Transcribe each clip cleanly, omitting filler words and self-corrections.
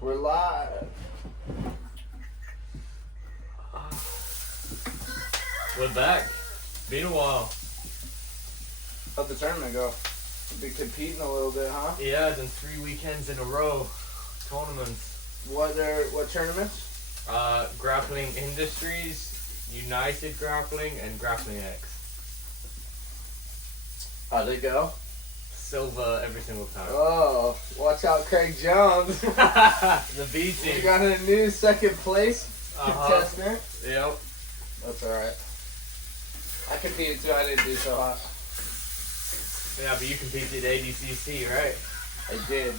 We're live. We're back. Been a while. How'd the tournament go? Been competing a little bit, huh? Yeah, done 3 weekends in a row. Tournaments. What tournaments? Grappling Industries, United Grappling, and Grappling X. How'd it go? Silver every single time. Oh, watch out, Craig Jones. The B We team. got a new second place contestant. Yep. That's alright. I competed too, I didn't do so hot. Yeah, but you competed ADCC, right? I did.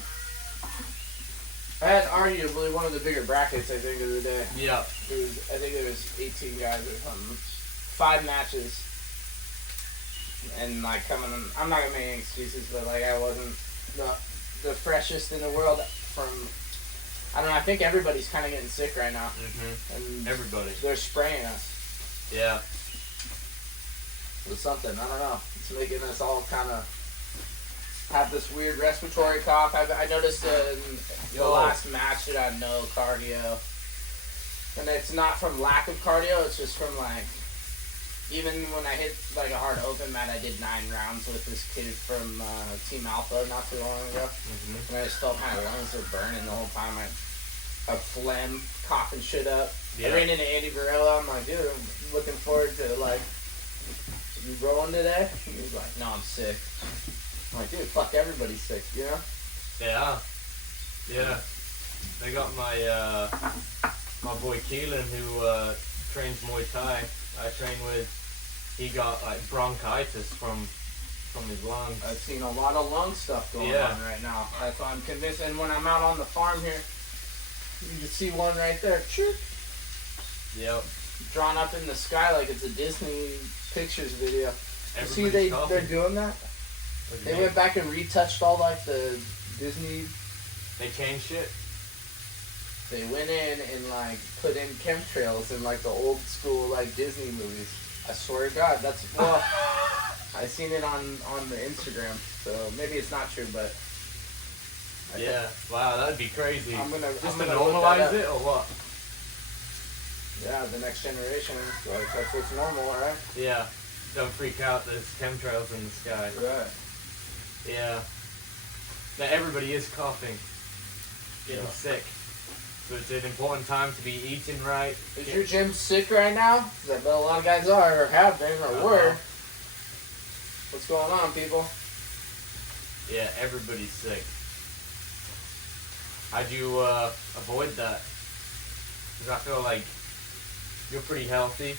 I had arguably one of the bigger brackets, I think, of the day. Yeah. I think it was 18 guys or something. 5 matches. And like coming in, I'm not gonna make any excuses, but like I wasn't the freshest in the world from, I don't know, I think everybody's kind of getting sick right now. Mm-hmm. And Everybody. they're spraying us Yeah. with something, I don't know. It's making us all kind of have this weird respiratory cough. I noticed in the last match that I had no cardio. And it's not from lack of cardio, it's just from like, even when I hit like a hard open mat, I did 9 rounds with this kid from Team Alpha not too long ago. Mm-hmm. And I just felt my lungs were burning the whole time. I phlegm, coughing shit up. Yeah. I ran into Andy Varela. I'm like, dude, I'm looking forward to like, you rolling today? He was like, no, I'm sick. I'm like, dude, fuck, everybody's sick, you know? Yeah. Yeah. They got my my boy Keelan who trains Muay Thai. I train with. He got like bronchitis from his lungs. I've seen a lot of lung stuff going on right now. That's why I'm convinced. And when I'm out on the farm here, you can see one right there. Chirp. Yep. Drawn up in the sky like it's a Disney Pictures video. You see Everybody's they're doing that? They went back and retouched all like the Disney. They changed shit. They went in and like put in chemtrails in like the old school like Disney movies. I swear to God, that's well. I seen it on the Instagram, so maybe it's not true, but Yeah. Wow, that'd be crazy. I'm gonna to look that normalize up. it or what? Yeah, the next generation, like that's what's normal, right? Yeah. Don't freak out. There's chemtrails in the sky. Right. Yeah. Now everybody is coughing, getting Yeah. sick. So it's an important time to be eating right. Is your gym sick right now? 'Cause I bet a lot of guys are, or have been, or were. What's going on, people? Yeah, everybody's sick. How'd you avoid that? Because I feel like you're pretty healthy.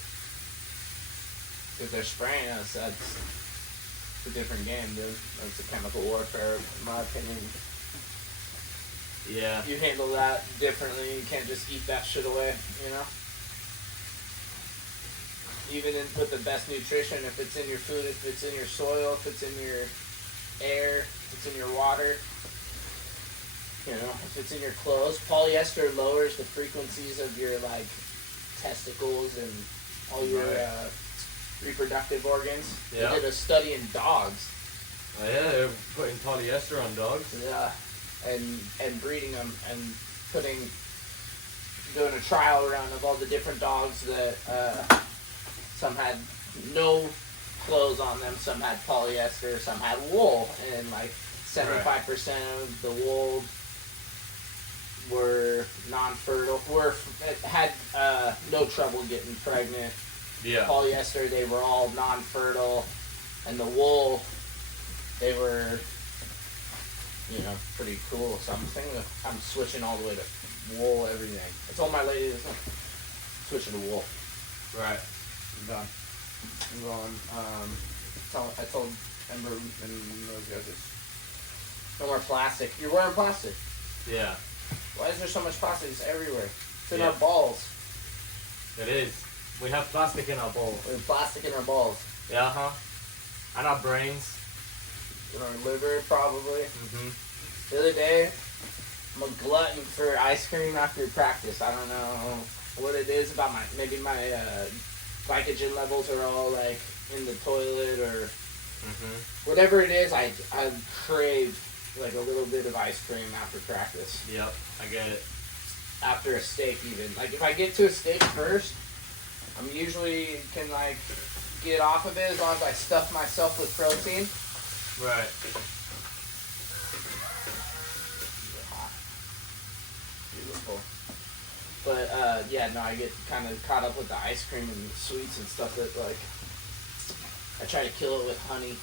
If they're spraying us, that's a different game, dude. That's a chemical warfare, in my opinion. Yeah. You handle that differently. You can't just eat that shit away, you know? Even with the best nutrition, if it's in your food, if it's in your soil, if it's in your air, if it's in your water, you know, if it's in your clothes. Polyester lowers the frequencies of your, like, testicles and all your reproductive organs. Yeah. They did a study in dogs. Oh, yeah, they're putting polyester on dogs. Yeah. And breeding them and doing a trial run of all the different dogs that some had no clothes on them, some had polyester, some had wool, and like 75% of the wool were non-fertile, had no trouble getting pregnant. Yeah. Polyester, they were all non-fertile, and the wool, they were, you know, pretty cool. So I'm switching all the way to wool, everything. I told my lady this, switching to wool. Right. I'm done. I'm going, I told Ember and those guys, no more plastic. You're wearing plastic. Yeah. Why is there so much plastic? It's everywhere. It's in Yeah. our balls. It is. We have plastic in our bowls. We have plastic in our balls. Yeah, huh? And our brains. In our liver, probably. Mm-hmm. The other day, I'm a glutton for ice cream after practice. I don't know what it is about my glycogen levels are all like in the toilet or whatever it is. I crave like a little bit of ice cream after practice. Yep, I get it. After a steak, even. Like, if I get to a steak first, I'm usually can, like, get off of it as long as I stuff myself with protein. Right. Beautiful. But, yeah, no, I get kind of caught up with the ice cream and sweets and stuff that, like, I try to kill it with honey.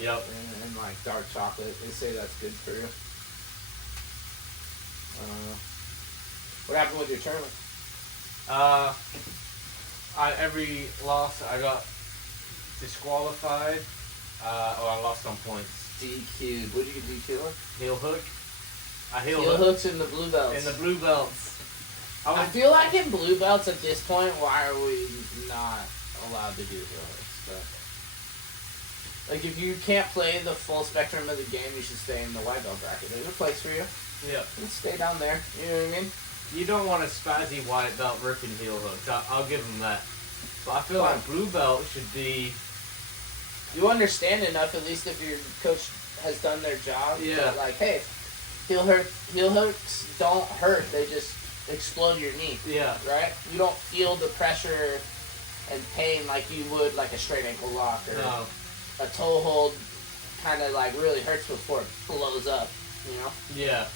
Yep. And like, dark chocolate. They say that's good for you. What happened with your tournament? Every loss I got disqualified, or I lost on points. DQ'd. What did you get DQ'd on? Heel hook. Heel hooks in the blue belts. In the blue belts. I feel like in blue belts at this point, why are we not allowed to do heel hooks? But, like, if you can't play the full spectrum of the game, you should stay in the white belt bracket. There's a place for you. Yeah. You stay down there. You know what I mean? You don't want a spazzy white belt ripping heel hooks. I'll give them that. But I feel like blue belt should be... You understand enough, at least if your coach has done their job. Yeah. That, like, hey, heel hooks don't hurt. They just explode your knee. Yeah. Right? You don't feel the pressure and pain like you would like a straight ankle lock or a toe hold. Kind of like really hurts before it blows up. You know? Yeah.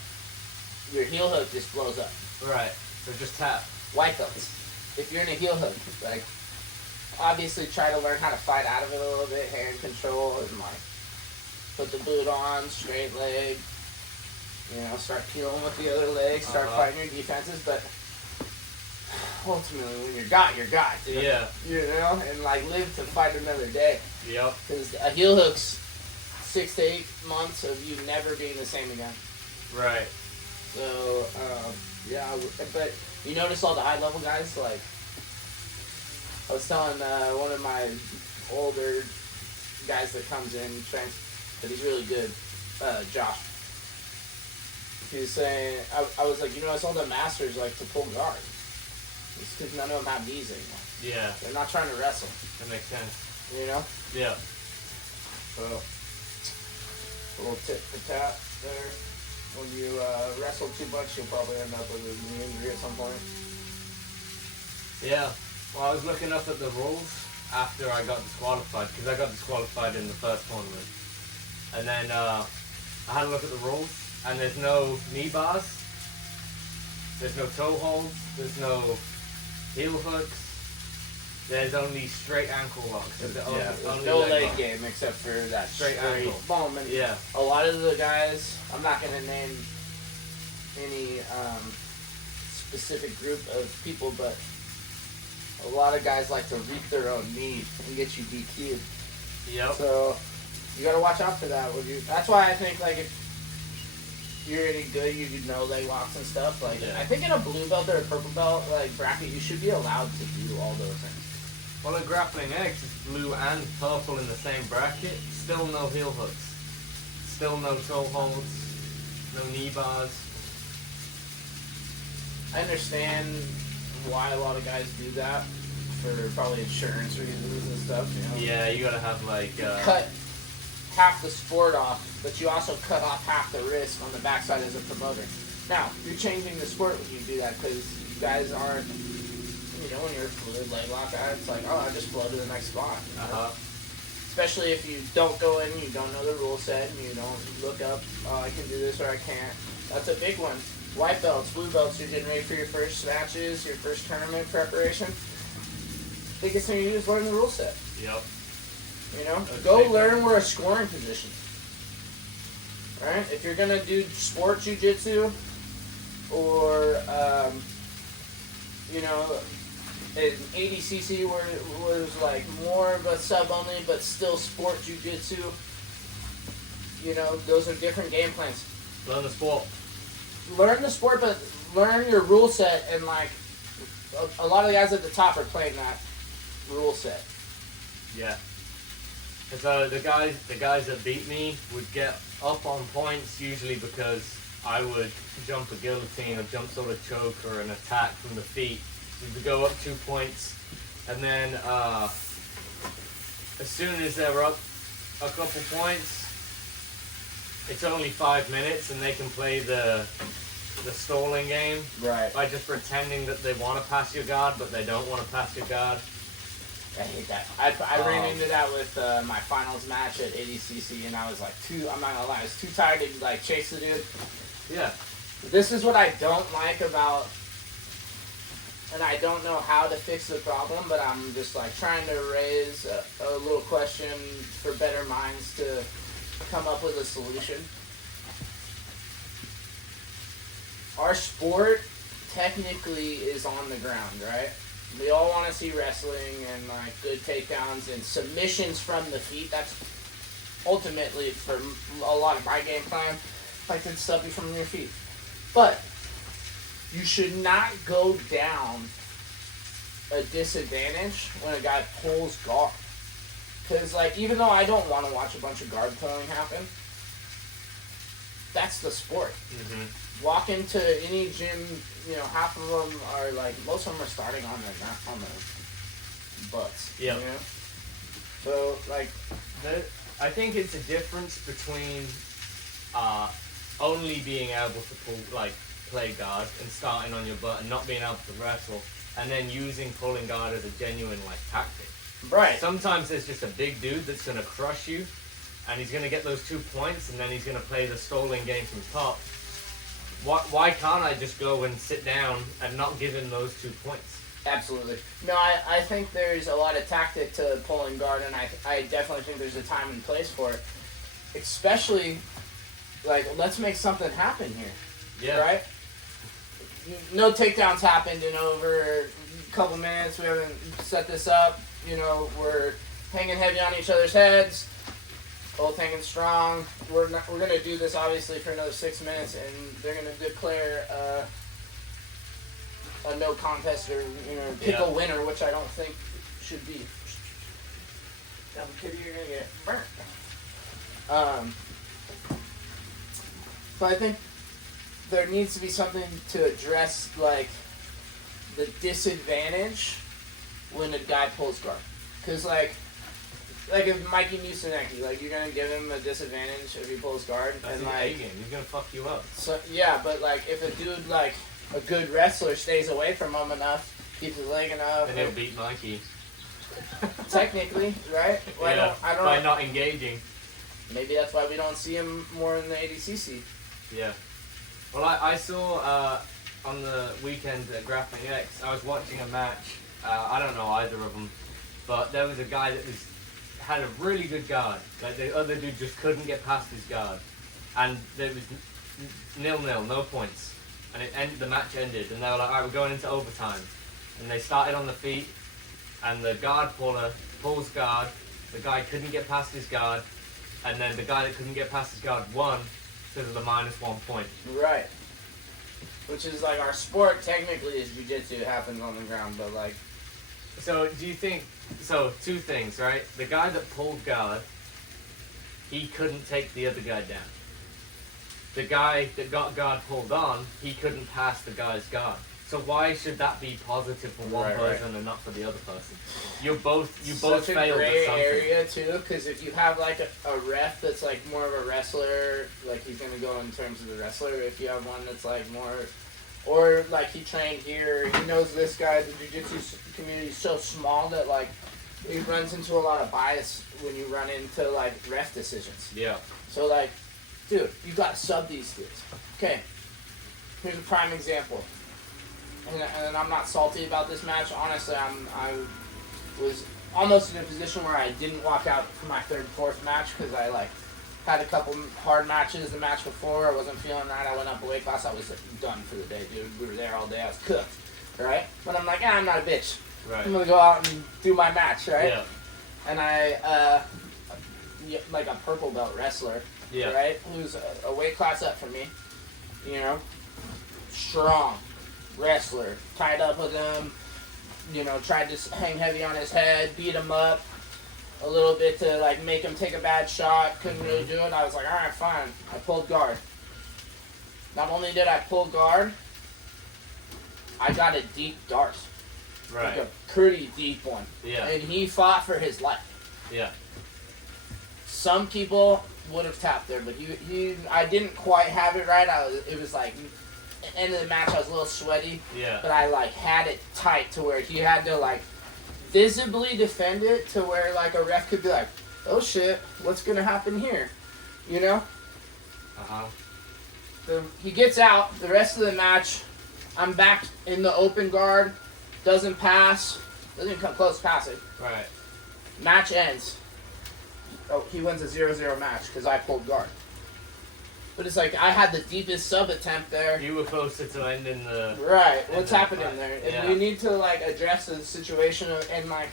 Your heel hook just blows up. Right. So just tap. White belts. If you're in a heel hook, like, obviously try to learn how to fight out of it a little bit, hand control, and like put the boot on, straight leg, you know, start peeling with the other leg, start fighting your defenses, but ultimately when you're got, dude. Yeah. You know, and like live to fight another day. Yep. Because a heel hook's 6 to 8 months of you never being the same again. Right. So, yeah, but you notice all the high level guys, like, I was telling one of my older guys that comes in, trains, that he's really good, Josh. He was saying, I was like, you know, it's all the masters like to pull guard. It's because none of them have knees anymore. Yeah. They're not trying to wrestle. That makes sense. You know? Yeah. So, a little tit for tat there. When you wrestle too much, you'll probably end up with a knee injury at some point. Yeah. Well, I was looking up at the rules after I got disqualified, because I got disqualified in the first tournament. And then I had a look at the rules, and there's no knee bars, there's no toe holds, there's no heel hooks, there's only straight ankle locks. There's no leg game except for that straight ankle. boom. And yeah. A lot of the guys, I'm not going to name any specific group of people, but a lot of guys like to reap their own knee and get you DQ'd. Yep. So you got to watch out for that. That's why I think, like, if you're any good, you know leg locks and stuff. Like, I think in a blue belt or a purple belt like bracket, you should be allowed to do all those things. Well, at Grappling X, it's blue and purple in the same bracket. Still no heel hooks. Still no toe holds. No knee bars. I understand why a lot of guys do that for probably insurance reasons and stuff. You know? Yeah, you gotta have like. Cut half the sport off, but you also cut off half the risk on the backside as a promoter. Now, you're changing the sport when you do that because you guys aren't. You know, when you're a fluid leg lock guy, it's like, oh, I just flow to the next spot. You know? Especially if you don't go in, you don't know the rule set, and you don't look up, oh, I can do this or I can't. That's a big one. White belts, blue belts, you're getting ready for your first matches, your first tournament preparation. Biggest thing you do is learn the rule set. Yep. You know? Go learn where a scoring position. Alright? If you're going to do sport jiu-jitsu or, you know, an ADCC where it was like more of a sub only but still sport jiu-jitsu, you know, those are different game plans. Learn the sport. Learn the sport, but learn your rule set, and like a lot of the guys at the top are playing that rule set. Yeah. And so the guys that beat me would get up on points usually because I would jump a guillotine or jump sort of choke or an attack from the feet. We would go up 2 points, and then as soon as they were up a couple points, it's only 5 minutes and they can play the stalling game Right. by just pretending that they want to pass your guard, but they don't want to pass your guard. I hate that. I ran into that with my finals match at ADCC, and I was like, I'm not gonna lie, I was too tired to like chase the dude. Yeah. This is what I don't like about, and I don't know how to fix the problem, but I'm just like trying to raise a little question for better minds to come up with a solution. Our sport technically is on the ground, right? We all want to see wrestling and like good takedowns and submissions from the feet. That's ultimately for a lot of my game plan. Like to sub you from your feet. But you should not go down a disadvantage when a guy pulls guard. Because like even though I don't want to watch a bunch of guard pulling happen, that's the sport. Mm-hmm. Walk into any gym, you know, half of them are like, most of them are starting on their butts. Yeah. You know? So, like, I think it's a difference between only being able to play guard and starting on your butt and not being able to wrestle, and then using pulling guard as a genuine like tactic. right. Sometimes there's just a big dude that's gonna crush you, and he's gonna get those 2 points, and then he's gonna play the stalling game from top. Why can't I just go and sit down and not give him those 2 points? Absolutely. No, I think there's a lot of tactic to pulling guard, and I definitely think there's a time and place for it. Especially, like, let's make something happen here. Yeah. Right? No takedowns happened in over a couple minutes. We haven't set this up. You know, we're hanging heavy on each other's heads. Both hanging strong. We're gonna do this obviously for another 6 minutes, and they're gonna declare a no contest or pick a winner, which I don't think should be. Dumb kitty, you're gonna get burnt. But I think there needs to be something to address like the disadvantage when a guy pulls guard, because like if Mikey Musinecki, like you're gonna give him a disadvantage if he pulls guard, That's and the like A game. He's gonna fuck you up. so yeah, but like if a dude like a good wrestler stays away from him enough, keeps his leg enough, And he'll beat Mikey. technically, right? Well, Yeah, I don't. by not engaging. Maybe that's why we don't see him more in the ADCC. Yeah. Well, I saw on the weekend at Grappling X, I was watching a match. I don't know either of them, but there was a guy that had a really good guard. Like the other dude just couldn't get past his guard, and there was 0-0, no points, and the match ended, and they were like, "All right, we're going into overtime," and they started on the feet, and the guard puller pulls guard. The guy couldn't get past his guard, and then the guy that couldn't get past his guard won because of the -1 point. Right. Which is like our sport technically is jiu-jitsu, it happens on the ground, but like. So do you think? So 2 things, right? The guy that pulled guard, he couldn't take the other guy down. The guy that got guard pulled on, he couldn't pass the guy's guard. So why should that be positive for one person and not for the other person? You both Such a failed at gray something. area too, because if you have like a ref that's like more of a wrestler, like he's gonna go in terms of the wrestler. If you have one that's like more, or like he trained here, he knows this guy. The jiu-jitsu community is so small that like it runs into a lot of bias when you run into like ref decisions. Yeah. So like, dude, you gotta sub these dudes. Okay, here's a prime example. And I'm not salty about this match. Honestly, I was almost in a position where I didn't walk out for my 3rd, 4th match because I like had a couple hard matches the match before. I wasn't feeling right. I went up a weight class. I was done for the day, dude. We were there all day. I was cooked, right? But I'm like, I'm not a bitch. Right. I'm gonna go out and do my match, right? Yeah. And I like a purple belt wrestler, Yeah. right? Who's a weight class up from me, strong wrestler, tied up with him, tried to hang heavy on his head, beat him up a little bit to like make him take a bad shot, couldn't really do it. I was like, alright, fine. I pulled guard. Not only did I pull guard, I got a deep dart. Right. Like a pretty deep one. Yeah. And he fought for his life. Yeah. Some people would have tapped there, but I didn't quite have it right. It was like end of the match. I was a little sweaty, Yeah. but I like had it tight to where he had to like visibly defend it to where like a ref could be like, oh shit, what's gonna happen here, you know? So he gets out. The rest of the match, I'm back in the open guard. Doesn't pass. Doesn't even come close to passing. Right. Match ends. Oh, he wins a 0-0 match because I pulled guard. But it's like I had the deepest sub attempt there. You were closer to ending the... Right. What's happening there? Yeah. And we need to like address the situation and like,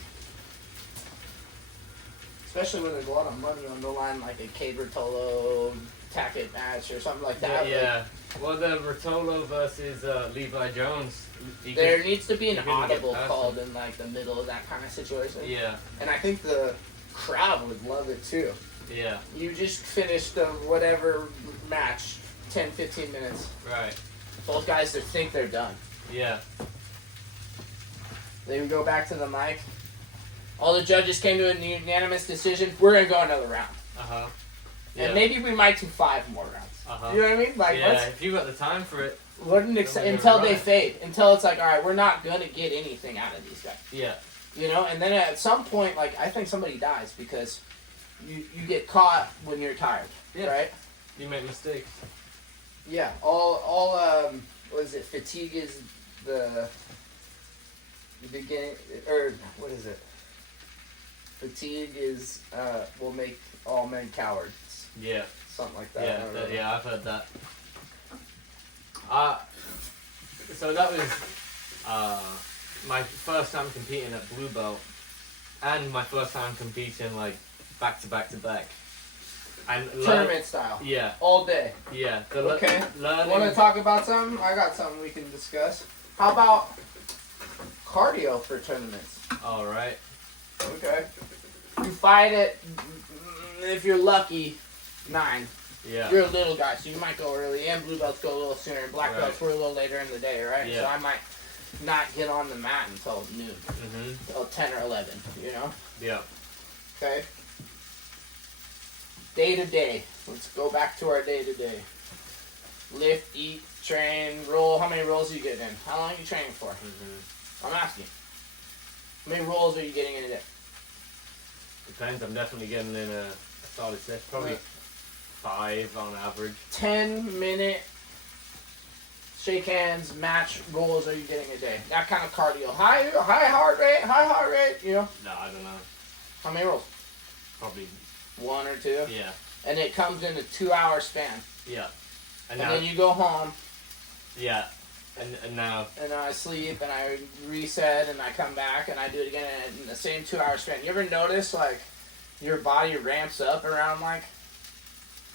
especially when there's a lot of money on the line, like a Cade Rotolo Tackett match or something like that. Yeah. Well, the Rotolo versus Levi Jones. There needs to be an you couldn't get audible past called him. in like the middle of that kind of situation. Yeah. And I think the crowd would love it too. Yeah. You just finished the whatever match, 10, 15 minutes. Right. Both guys think they're done. Yeah. They would go back to the mic. All the judges came to a unanimous decision. We're going to go another round. Uh-huh. Yeah. And maybe we might do 5 more rounds. Uh-huh. You know what I mean? Like, yeah, if you got the time for it. Until they fade. Until it's like, all right, we're not going to get anything out of these guys. Yeah. You know? And then at some point, like, I think somebody dies because you get caught when you're tired. Yeah. Right? You make mistakes. Yeah. What is it? Fatigue is the beginning, or what is it? Fatigue is, will make all men cowards. Yeah. Something like that. Yeah, I've heard that. So that was my first time competing at Blue Belt, and my first time competing like back to back to back. And tournament style. Yeah. All day. Yeah. Okay. Learning. Want to talk about something? I got something we can discuss. How about cardio for tournaments? All right. Okay. You fight it, if you're lucky, 9. Yeah. You're a little guy, so you might go early, and blue belts go a little sooner, and black belts were a little later in the day, right? Yeah. So I might not get on the mat until noon, Mm-hmm. until 10 or 11, you know? Yeah. Okay. Day to day. Let's go back to our day to day. Lift, eat, train, roll. How many rolls are you getting in? How long are you training for? Mm-hmm. I'm asking. How many rolls are you getting in a day? Depends. I'm definitely getting in a solid set. Probably 5 on average. 10-minute shake hands, match rolls are you getting a day? That kind of cardio. High heart rate, you know? No, I don't know. How many rolls? Probably. 1 or 2? Yeah. And it comes in a 2-hour span. Yeah. And then you go home. Yeah. And now. And I sleep and I reset and I come back and I do it again in the same 2-hour span. You ever notice like your body ramps up around like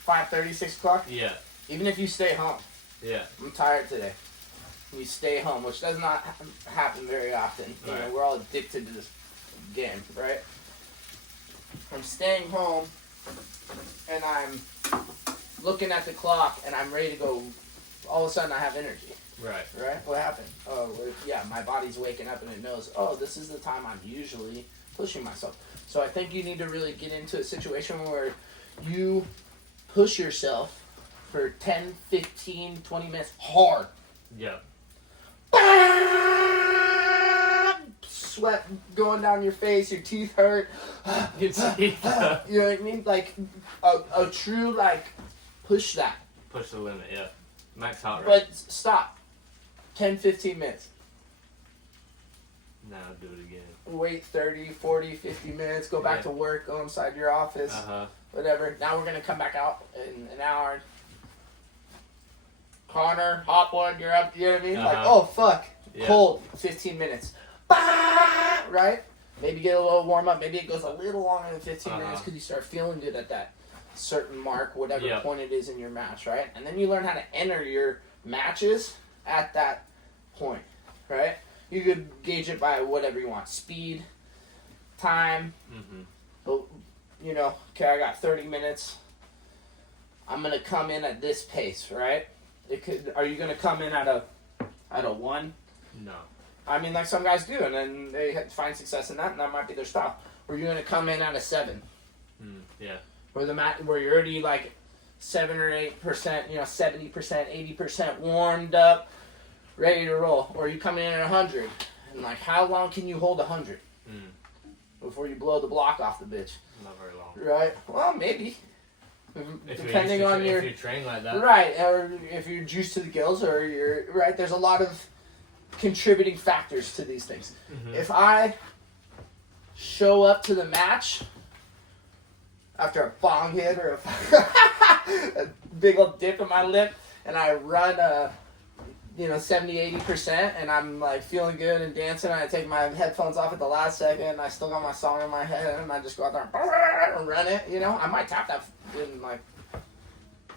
5:30, 6 o'clock? Yeah. Even if you stay home. Yeah. I'm tired today. You stay home, which does not happen very often. You know, we're all addicted to this game, right? I'm staying home and I'm looking at the clock and I'm ready to go. All of a sudden I have energy. Right? What happened? Oh, yeah, my body's waking up and it knows, oh, this is the time I'm usually pushing myself. So I think you need to really get into a situation where you push yourself for 10, 15, 20 minutes hard. Yeah. Sweat going down your face, your teeth hurt. Your teeth. You know what I mean? Like a true, like, push that. Push the limit, yeah. Max heart rate. But stop. 10, 15 minutes. Now do it again. Wait 30, 40, 50 minutes. Go back to work. Go inside your office. Whatever. Now we're going to come back out in an hour. Connor, hot one, you're up. You know what I mean? Like, oh, fuck. Yeah. Cold. 15 minutes. Right? Maybe get a little warm up. Maybe it goes a little longer than 15 minutes because you start feeling good at that certain mark, whatever point it is in your match, right? And then you learn how to enter your matches at that point, right? You could gauge it by whatever you want. Speed, time. But, you know, okay, I got 30 minutes. I'm going to come in at this pace, right? Are you going to come in at a 1? No. I mean, like some guys do, and then they find success in that, and that might be their style. Or you're going to come in at a 7. Yeah. where you're already like 7 or 8%, 70%, 80% warmed up, ready to roll, or you come in at 100, and like how long can you hold 100 before you blow the block off the bitch? Not very long. Right? Well, maybe. Depending on if you train like that. Right, or if you're juiced to the gills, or you're right. There's a lot of contributing factors to these things. If I show up to the match after a bong hit or a big old dip in my lip, and I run 70-80%, and I'm like feeling good and dancing, and I take my headphones off at the last second, and I still got my song in my head, and I just go out there and run it, I might tap that in like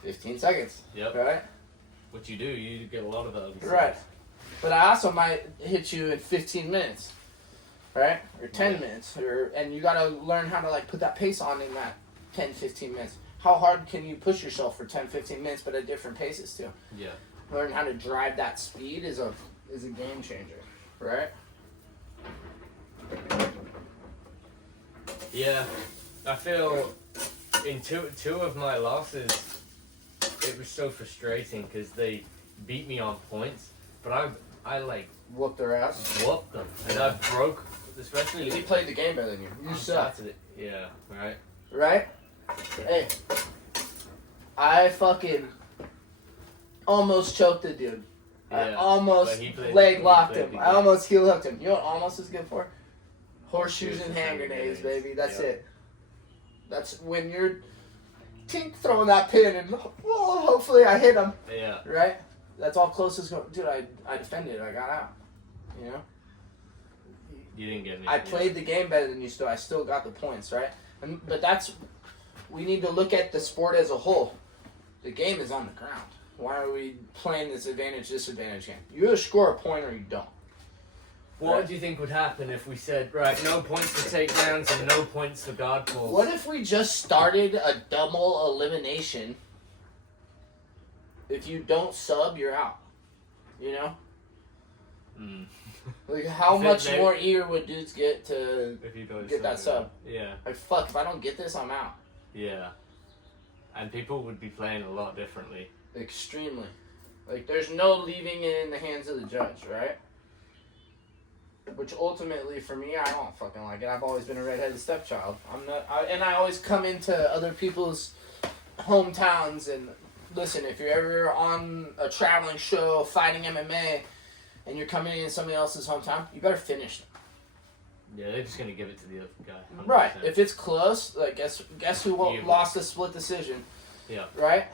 15 seconds. Yep. Right? What you do, you get a lot of those. Right. But I also might hit you in 15 minutes. Right? Or 10 minutes. And you gotta learn how to like put that pace on in that 10-15 minutes. How hard can you push yourself for 10-15 minutes, but at different paces too? Yeah. Learn how to drive that speed is a game changer, right? Yeah, I feel in two of my losses, it was so frustrating because they beat me on points, but I like whooped their ass. Whooped them, and I broke, especially. He played the game better than you. You suck. Yeah, right. Right? Hey, I fucking almost choked the dude. Yeah, I almost leg locked him. I almost heel hooked him. You know what almost is good for? Horseshoes and hand grenades, baby. That's it. That's when you're throwing that pin and hopefully I hit him. Yeah. Right? That's all close as going. Dude, I defended. I got out. You didn't get me. I played the game better than you still. I still got the points, right? But we need to look at the sport as a whole. The game is on the ground. Why are we playing this advantage-disadvantage game? You either score a point or you don't. What do you think would happen if we said, right, no points for takedowns and no points for guard pulls? What if we just started a double elimination? If you don't sub, you're out. Like, how much more eager would dudes get to get that sub? Yeah. Like, fuck, if I don't get this, I'm out. Yeah. And people would be playing a lot differently. Extremely. Like, there's no leaving it in the hands of the judge, right? Which ultimately, for me, I don't fucking like it. I've always been a redheaded stepchild. And I always come into other people's hometowns and listen, if you're ever on a traveling show fighting MMA and you're coming in somebody else's hometown, you better finish them. Yeah, they're just gonna give it to the other guy. 100%. Right. If it's close, like guess who lost the split decision? Yeah. Right?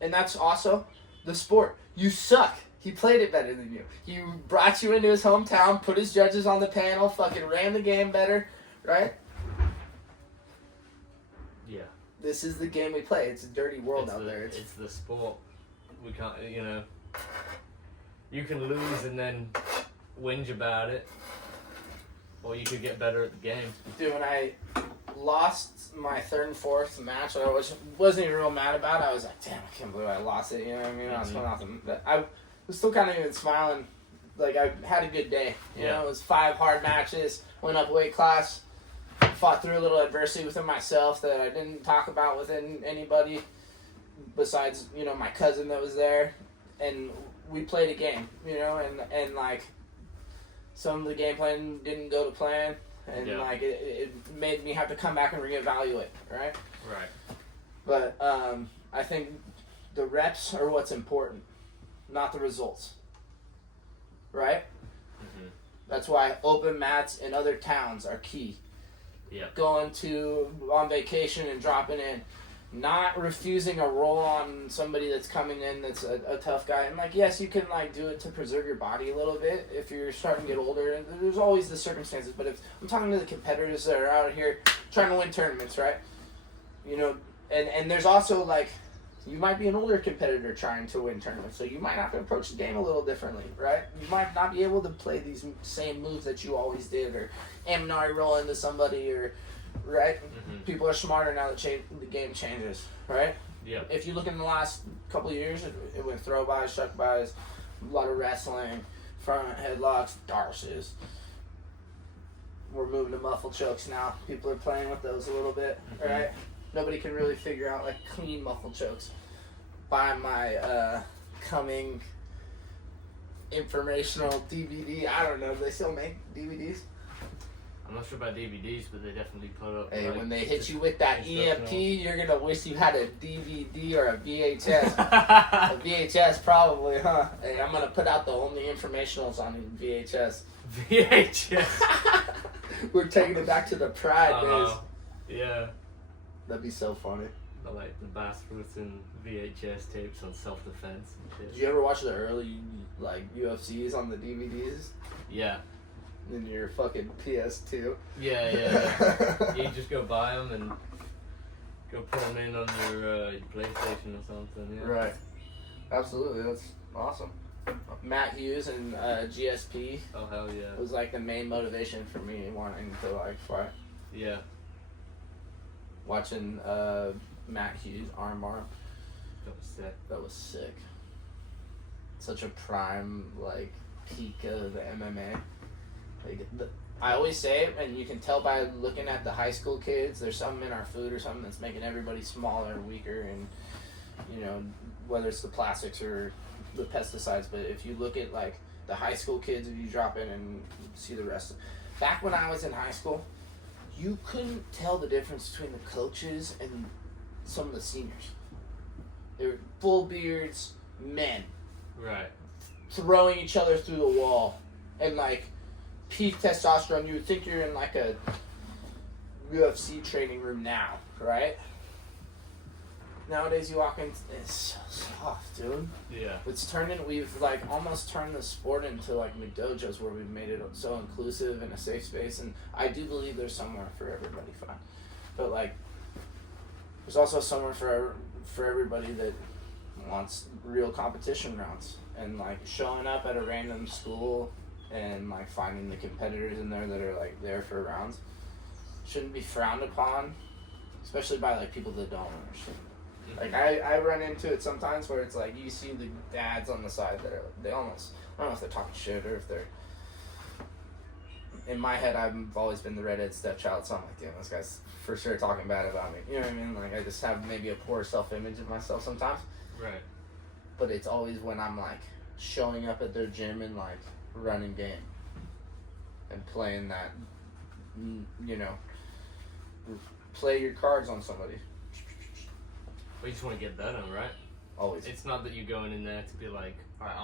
And that's also the sport. You suck. He played it better than you. He brought you into his hometown, put his judges on the panel, fucking ran the game better, right? Yeah. This is the game we play. It's a dirty world out there. It's the sport. We can't, you can lose and then whinge about it, or you could get better at the game. Dude, when I lost my third and fourth match, I wasn't even real mad about it. I was like, damn, I can't believe I lost it. You know what I mean? I was feeling awesome. But I was still kind of even smiling. Like, I had a good day. You know, it was 5 hard matches, went up weight class, fought through a little adversity within myself that I didn't talk about within anybody besides, my cousin that was there. And we played a game, and like, some of the game plan didn't go to plan. And, like, it made me have to come back and reevaluate, right? Right. But I think the reps are what's important, not the results. Right? Mm-hmm. That's why open mats in other towns are key. Yeah. Going on vacation and dropping in. Not refusing a roll on somebody that's coming in that's a tough guy. And, like, yes, you can, like, do it to preserve your body a little bit if you're starting to get older. And there's always the circumstances. But if I'm talking to the competitors that are out here trying to win tournaments, right? And there's also, like, you might be an older competitor trying to win tournaments. So you might have to approach the game a little differently, right? You might not be able to play these same moves that you always did, or Aminari roll into somebody, or... Right? Mm-hmm. People are smarter now that the game changes, right? Yeah. If you look in the last couple of years, it went throw-bys, shuck-bys, a lot of wrestling, front headlocks, darces. we're moving to muffle chokes now. People are playing with those a little bit, right? Nobody can really figure out like clean muffle chokes. Buy my coming informational DVD. I don't know. Do they still make DVDs? I'm not sure about DVDs, but they definitely put up. Hey, like, when they hit you with that EMP, you're gonna wish you had a DVD or a VHS. A VHS probably, huh? Hey, I'm gonna put out the only informationals on VHS. VHS. We're taking it back to the Pride days. Yeah. That'd be so funny. I like the Bassroots and VHS tapes on self-defense and shit. Did you ever watch the early like UFCs on the DVDs? Yeah. In your fucking PS2? Yeah. You just go buy them and go put them in on your PlayStation or something. Yeah. Right. Absolutely. That's awesome. Matt Hughes and GSP Oh, hell yeah. was like the main motivation for me wanting to like fight. Yeah. Watching Matt Hughes armbar. That was sick. That was sick. Such a prime like peak of the MMA. Like, I always say it, and you can tell by looking at the high school kids. There's something in our food or something that's making everybody smaller, weaker, and you know, whether it's the plastics or the pesticides. But if you look at like the high school kids, if you drop in and see the rest. Back when I was in high school, you couldn't tell the difference between the coaches and some of the seniors. They were full beards, men. Right. Throwing each other through the wall. And like peak testosterone, you would think you're in like a UFC training room now, right? Nowadays you walk in, it's so soft, dude. Yeah. We've like almost turned the sport into like McDojos where we've made it so inclusive and a safe space, and I do believe there's somewhere for everybody, fine. But like, there's also somewhere for everybody that wants real competition rounds, and like showing up at a random school and like finding the competitors in there that are like there for rounds shouldn't be frowned upon, especially by like people that don't understand. Like I run into it sometimes where it's like you see the dads on the side that are they almost, I don't know if they're talking shit or if they're, in my head I've always been the redhead stepchild, so I'm like, damn, this guy's for sure talking bad about me. You know what I mean? Like I just have maybe a poor self-image of myself sometimes. Right. But it's always when I'm like showing up at their gym and like running game and playing that, you know, play your cards on somebody. But you just want to get better, right? Always. It's not that you're going in there to be like, alright,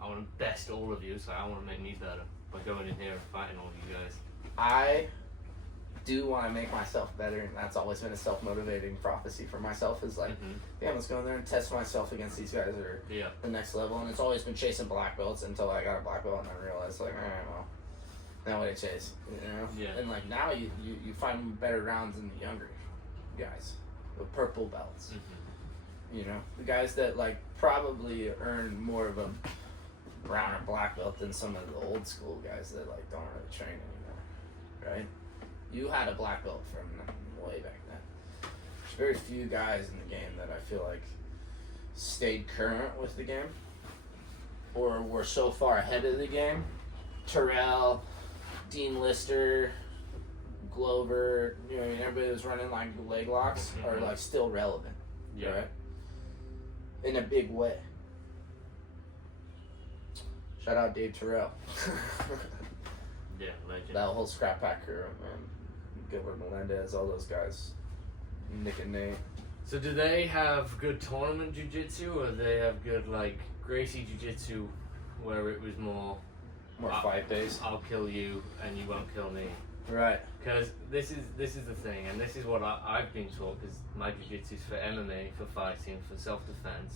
I want to best all of you, so I want to make me better by going in here and fighting all of you guys. I do want to make myself better, and that's always been a self-motivating prophecy for myself, is like, damn, let's go in there and test myself against these guys that are the next level. And it's always been chasing black belts until I got a black belt and I realized, like, alright, well, now what I chase, you know? Yeah. And like now you find better rounds in the younger guys, the purple belts. You know, the guys that like probably earn more of a brown or black belt than some of the old school guys that like don't really train anymore, right? You had a black belt from way back then. There's very few guys in the game that I feel like stayed current with the game or were so far ahead of the game. Terrell, Dean Lister, Glover, you know, everybody was running like leg locks are like still relevant, right? In a big way. Shout out Dave Terrell. Yeah, legend. That whole Scrap Pack crew, man. Gilbert Melendez, all those guys. Nick and Nate. So do they have good tournament jiu-jitsu, or do they have good like Gracie jiu-jitsu where it was more fight based? I'll kill you and you won't kill me. Right. Because this is the thing, and this is what I've been taught, because my jiu-jitsu is for MMA, for fighting, for self-defense.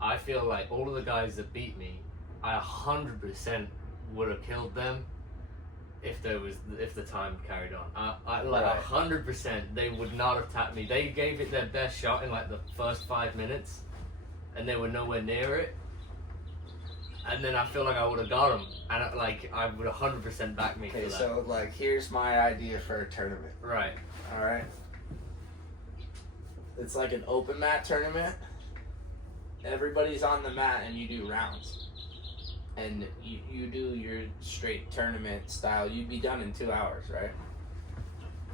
I feel like all of the guys that beat me, I 100% would have killed them if the time carried on. I like 100%, they would not have tapped me. They gave it their best shot in like the first 5 minutes, and they were nowhere near it. And then I feel like I would have got them, and I would 100% back me for that. Okay, so like here's my idea for a tournament. Right. All right. It's like an open mat tournament. Everybody's on the mat, and you do rounds. and you do your straight tournament style, you'd be done in 2 hours, right?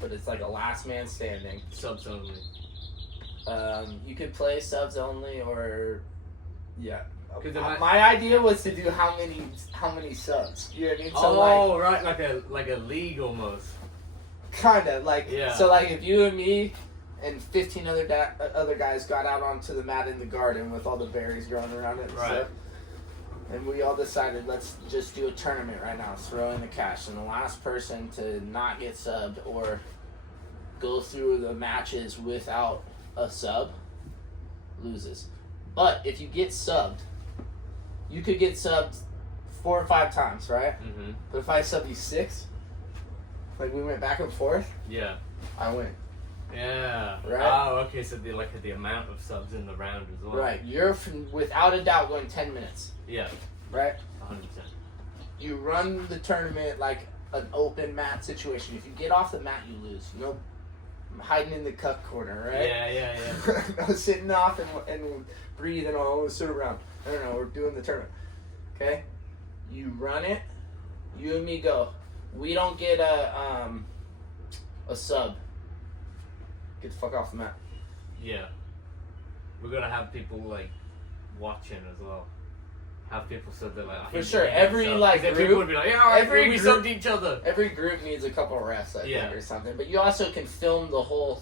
But it's like a last man standing. Subs only. You could play subs only, or yeah. My idea was to do how many subs. You know what I mean? So oh, right, like a league almost. Kind of like, yeah. So like if you and me and 15 other guys got out onto the mat in the garden with all the berries growing around it and stuff, and we all decided, let's just do a tournament right now, throw in the cash, and the last person to not get subbed or go through the matches without a sub loses. But if you get subbed, you could get subbed 4 or 5 times, right? Mm-hmm. But if I sub you 6, like we went back and forth, yeah, I win. Yeah. Right. Oh, okay. So the amount of subs in the round as well. Right. You're without a doubt going 10 minutes. Yeah. Right. 100%. You run the tournament like an open mat situation. If you get off the mat, you lose. No hiding in the cup corner, right? Yeah. No sitting off and breathe and all sit around. No. We're doing the tournament. Okay. You run it. You and me go. We don't get a sub. Get the fuck off the mat. Yeah. We're gonna have people like watching as well. Have people so they're like, for sure. Every like group, people would be like, yeah, every we group, subbed each other. Every group needs a couple of refs, I think, or something. But you also can film the whole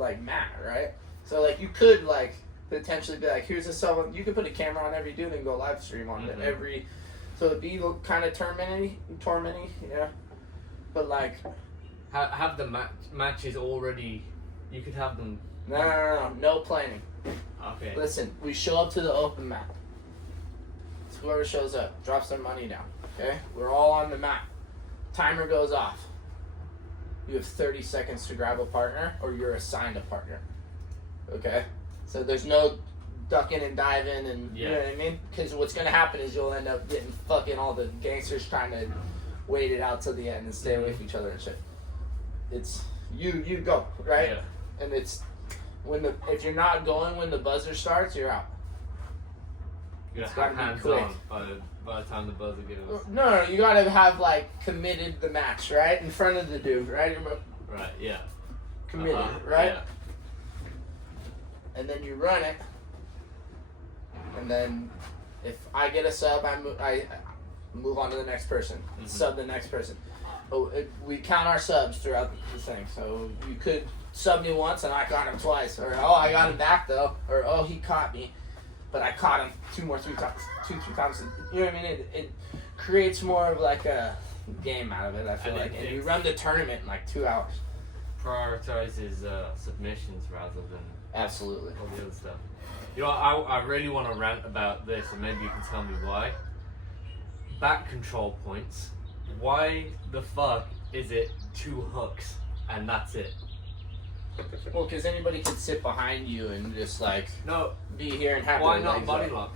like mat, right? So like you could like potentially be like, here's a sub. You could put a camera on every dude and go live stream on it every. So it'd be kind of tormenty, yeah. But like, have the matches already. You could have them. No planning. Okay. Listen, we show up to the open mat. So whoever shows up drops their money down. Okay, we're all on the mat. Timer goes off. You have 30 seconds to grab a partner, or you're assigned a partner. Okay, so there's no ducking and diving, and you know what I mean? Because what's gonna happen is you'll end up getting fucking all the gangsters trying to wait it out till the end and stay away from each other and shit. It's you go, right? Yeah. And it's if you're not going when the buzzer starts, you're out. You gotta have hands on by the time the buzzer goes. No, you gotta have like committed the match, right? In front of the dude, right? Right, yeah. Committed, right? Yeah. And then you run it, and then if I get a sub, I move on to the next person, sub the next person. But we count our subs throughout the thing, so you could sub me once and I got him twice, or I got him back though, or he caught me, but I caught him 2 or 3 times. You know what I mean? It creates more of like a game out of it. I feel like, and you run the tournament in like 2 hours. Prioritizes submissions rather than absolutely all the other stuff. You know, I really want to rant about this, and maybe you can tell me why. Back control points. Why the fuck is it 2 hooks and that's it? Well, because anybody could sit behind you and just like be here and have. Why not body lock?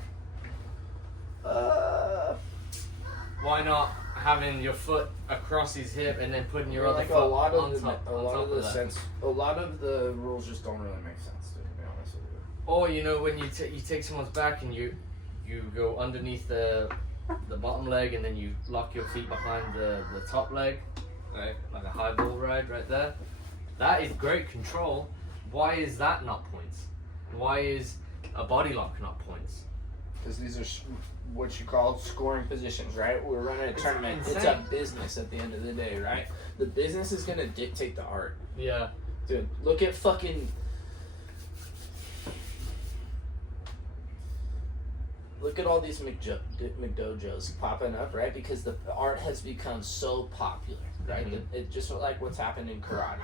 Why not having your foot across his hip and then putting your other foot on top? A lot of the rules just don't really make sense, to be honest with you. Or you know, when you take someone's back and you go underneath the bottom leg and then you lock your feet behind the top leg, right? Like a high ball ride right there. That is great control. Why is that not points? Why is a body lock not points? Because these are what you call scoring positions, right? We're running a tournament. Insane. It's a business at the end of the day, right? The business is going to dictate the art. Yeah. Dude, look at fucking... Look at all these McDojos popping up, right? Because the art has become so popular, right? It just like what's happened in karate.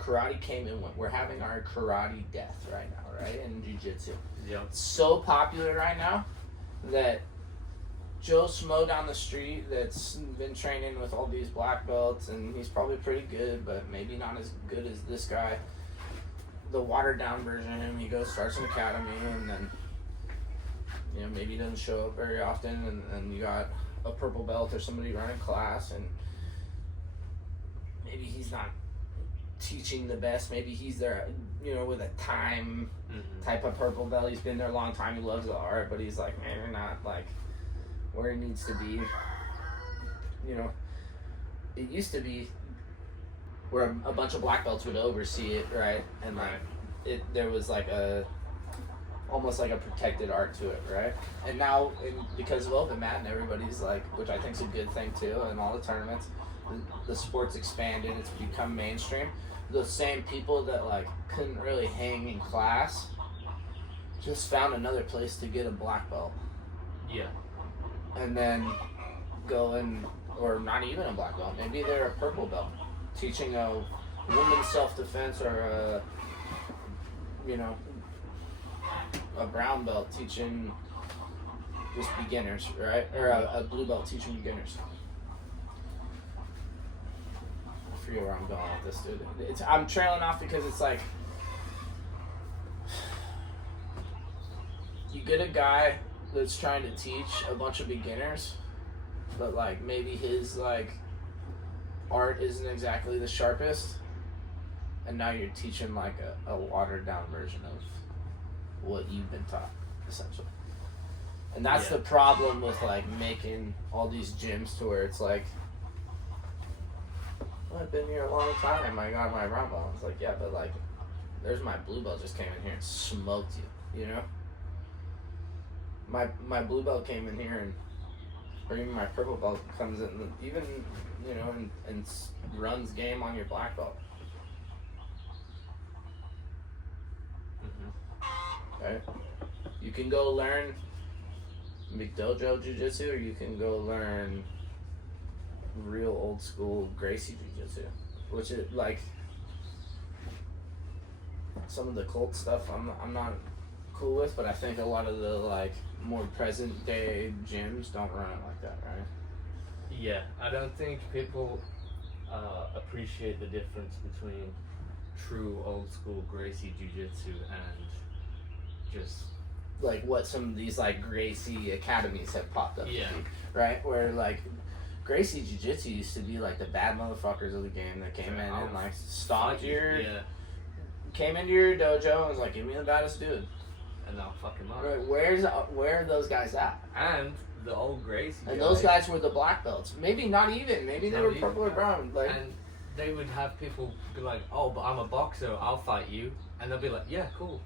Karate came and went. We're having our karate death right now, right? In jiu-jitsu. Yeah. It's so popular right now that Joe Smo down the street that's been training with all these black belts, and he's probably pretty good, but maybe not as good as this guy. The watered down version of him, he starts an academy, and then maybe he doesn't show up very often, and you got a purple belt or somebody running class, and maybe he's not teaching the best. Maybe he's there, with a time type of purple belt. He's been there a long time. He loves the art, but he's like, man, you're not like where he needs to be. You know, it used to be where a bunch of black belts would oversee it, right? And like there was like almost like a protected art to it, right? And now, because of open mat and everybody's like, which I think is a good thing too, and all the tournaments, the sport's expanded, it's become mainstream. Those same people that like couldn't really hang in class just found another place to get a black belt. Yeah. And then go and, or not even a black belt, maybe they're a purple belt, teaching a woman's self-defense, or a, you know, a brown belt teaching just beginners, right? Or a blue belt teaching beginners. I forget where I'm going with this, dude. I'm trailing off because it's like, you get a guy that's trying to teach a bunch of beginners, but like maybe his like art isn't exactly the sharpest, and now you're teaching like a watered down version of what you've been taught, essentially. And that's the problem with like making all these gyms to where it's like, well, I've been here a long time, I got my brown belt. It's like, yeah, but like, there's my blue belt just came in here and smoked you, you know? My blue belt came in here, and or even my purple belt comes in, even, you know, and runs game on your black belt. Right? You can go learn McDojo Jiu-Jitsu, or you can go learn real old school Gracie Jiu-Jitsu, which is like some of the cult stuff I'm not cool with, but I think a lot of the like more present day gyms don't run it like that, right? Yeah, I don't think people appreciate the difference between true old school Gracie Jiu-Jitsu and just like what some of these like Gracie academies have popped up, yeah, to be, right? Where like Gracie Jiu-Jitsu used to be like the bad motherfuckers of the game that came in and like stomped your, came into your dojo and was like, give me the baddest dude, and I'll fuck him up. Right? Where are those guys at? And the old Gracie and those guys were the black belts. Maybe not even. Maybe they were purple or brown. Like, and they would have people be like, oh, but I'm a boxer, I'll fight you, and they'll be like, yeah, cool.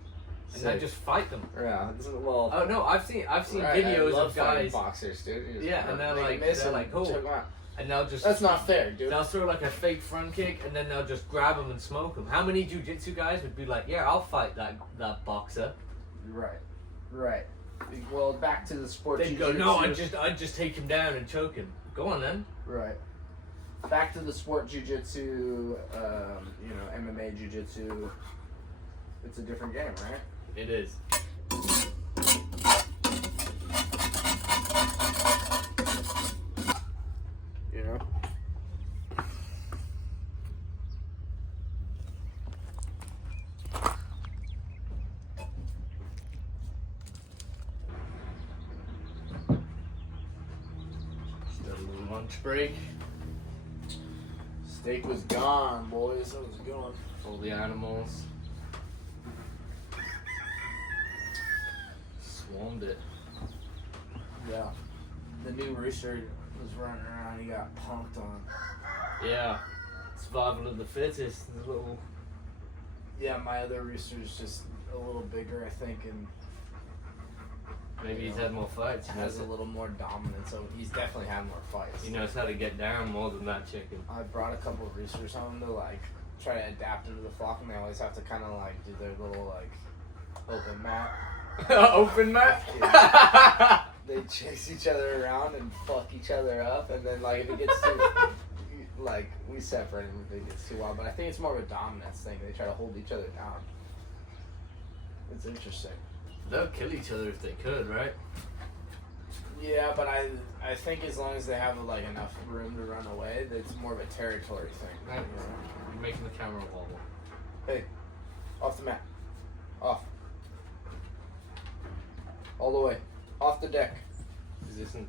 And then just fight them. Yeah. Well. Oh no, I've seen videos of guys boxers, dude. Yeah, and they're like, cool. And they'll just. That's not fair, dude. They'll throw like a fake front kick, and then they'll just grab them and smoke them. How many jiu-jitsu guys would be like, yeah, I'll fight that boxer? Right. Well, back to the sport. They'd go, no, I'd just take him down and choke him. Go on then. Right. Back to the sport jiu-jitsu, you know, MMA jiu-jitsu. It's a different game, right? It is. You know? Still a little lunch break. Steak was gone, boys. That was a good one. All the animals. Swarmed it. Yeah. The new rooster was running around. He got punked on. Yeah. Survival of the fittest. The little. Yeah, my other rooster's just a little bigger, I think, and maybe he's had more fights. Has a little more dominance. So he's definitely had more fights. He knows how to get down more than that chicken. I brought a couple of roosters home to like try to adapt into the flock, and they always have to kind of like do their little like open mat. Open mat? Yeah. They chase each other around and fuck each other up, and then like if it gets too like we separate them if it gets too wild. But I think it's more of a dominance thing. They try to hold each other down. It's interesting. They'll kill each other if they could, right? Yeah, but I think as long as they have like enough room to run away, it's more of a territory thing. Right. You know? You're making the camera wobble. Hey, off the mat. Off. All the way. Off the deck. Is this an...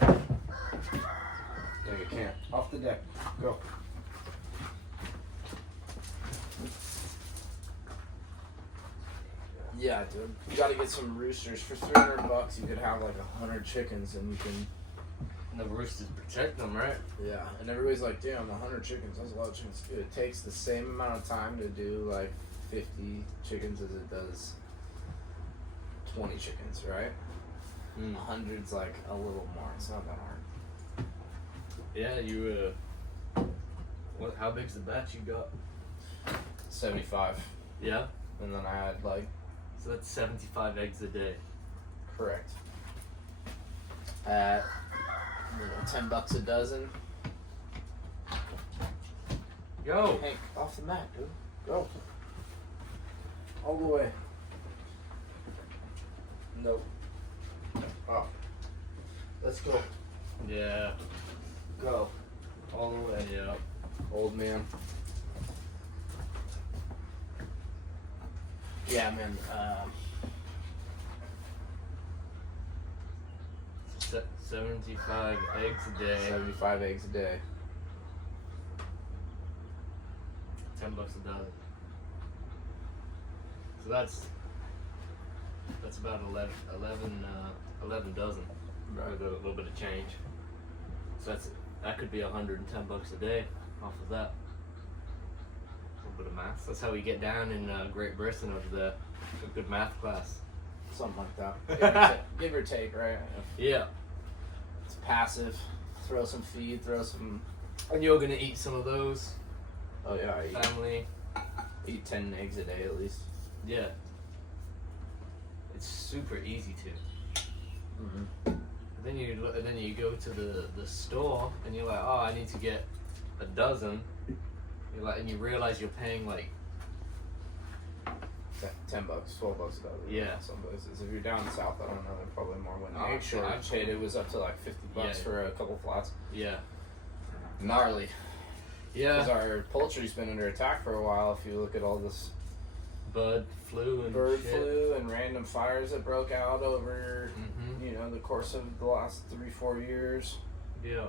No, you can't. Off the deck. Go. Yeah, dude. You gotta get some roosters. For $300, you could have like 100 chickens, and you can. And the roosters protect them, right? Yeah, and everybody's like, damn, 100 chickens, that's a lot of chickens. Dude, it takes the same amount of time to do like 50 chickens as it does 20 chickens, right? 100's like a little more. It's not that hard. Yeah, you, how big's the batch you got? 75. Yeah? And then I had like. So that's 75 eggs a day. Correct. At $10 a dozen. Go! Hank, off the mat, dude. Go. All the way. Nope. Oh. Let's go. Yeah. Go. All the way. Yeah. Old man. Yeah, man. 75 eggs a day. 75 eggs a day. $10 a dozen. So that's about 11 dozen. Right. With a little bit of change. So that could be $110 a day off of that. A little bit of math. That's how we get down in Great Britain over there. A good math class. Something like that. Give or take, right? Yeah. It's passive. Throw some feed, throw some. And you're gonna eat some of those. Oh yeah, I Family. eat 10 eggs a day at least. Yeah. It's super easy to. Mm-hmm. Then you go to the store and you're like, oh, I need to get a dozen. You're like, and you realize you're paying like $10, $12 a dozen. Yeah. Some places. If you're down south, I don't know. They're probably more. When the Oh, egg shortage hit, it was up to like $50 for a couple flats. Yeah. Gnarly. Yeah. Because our poultry's been under attack for a while. If you look at all this Bird flu and bird shit. flu and random fires that broke out over the course of the last 3-4 years. Yeah.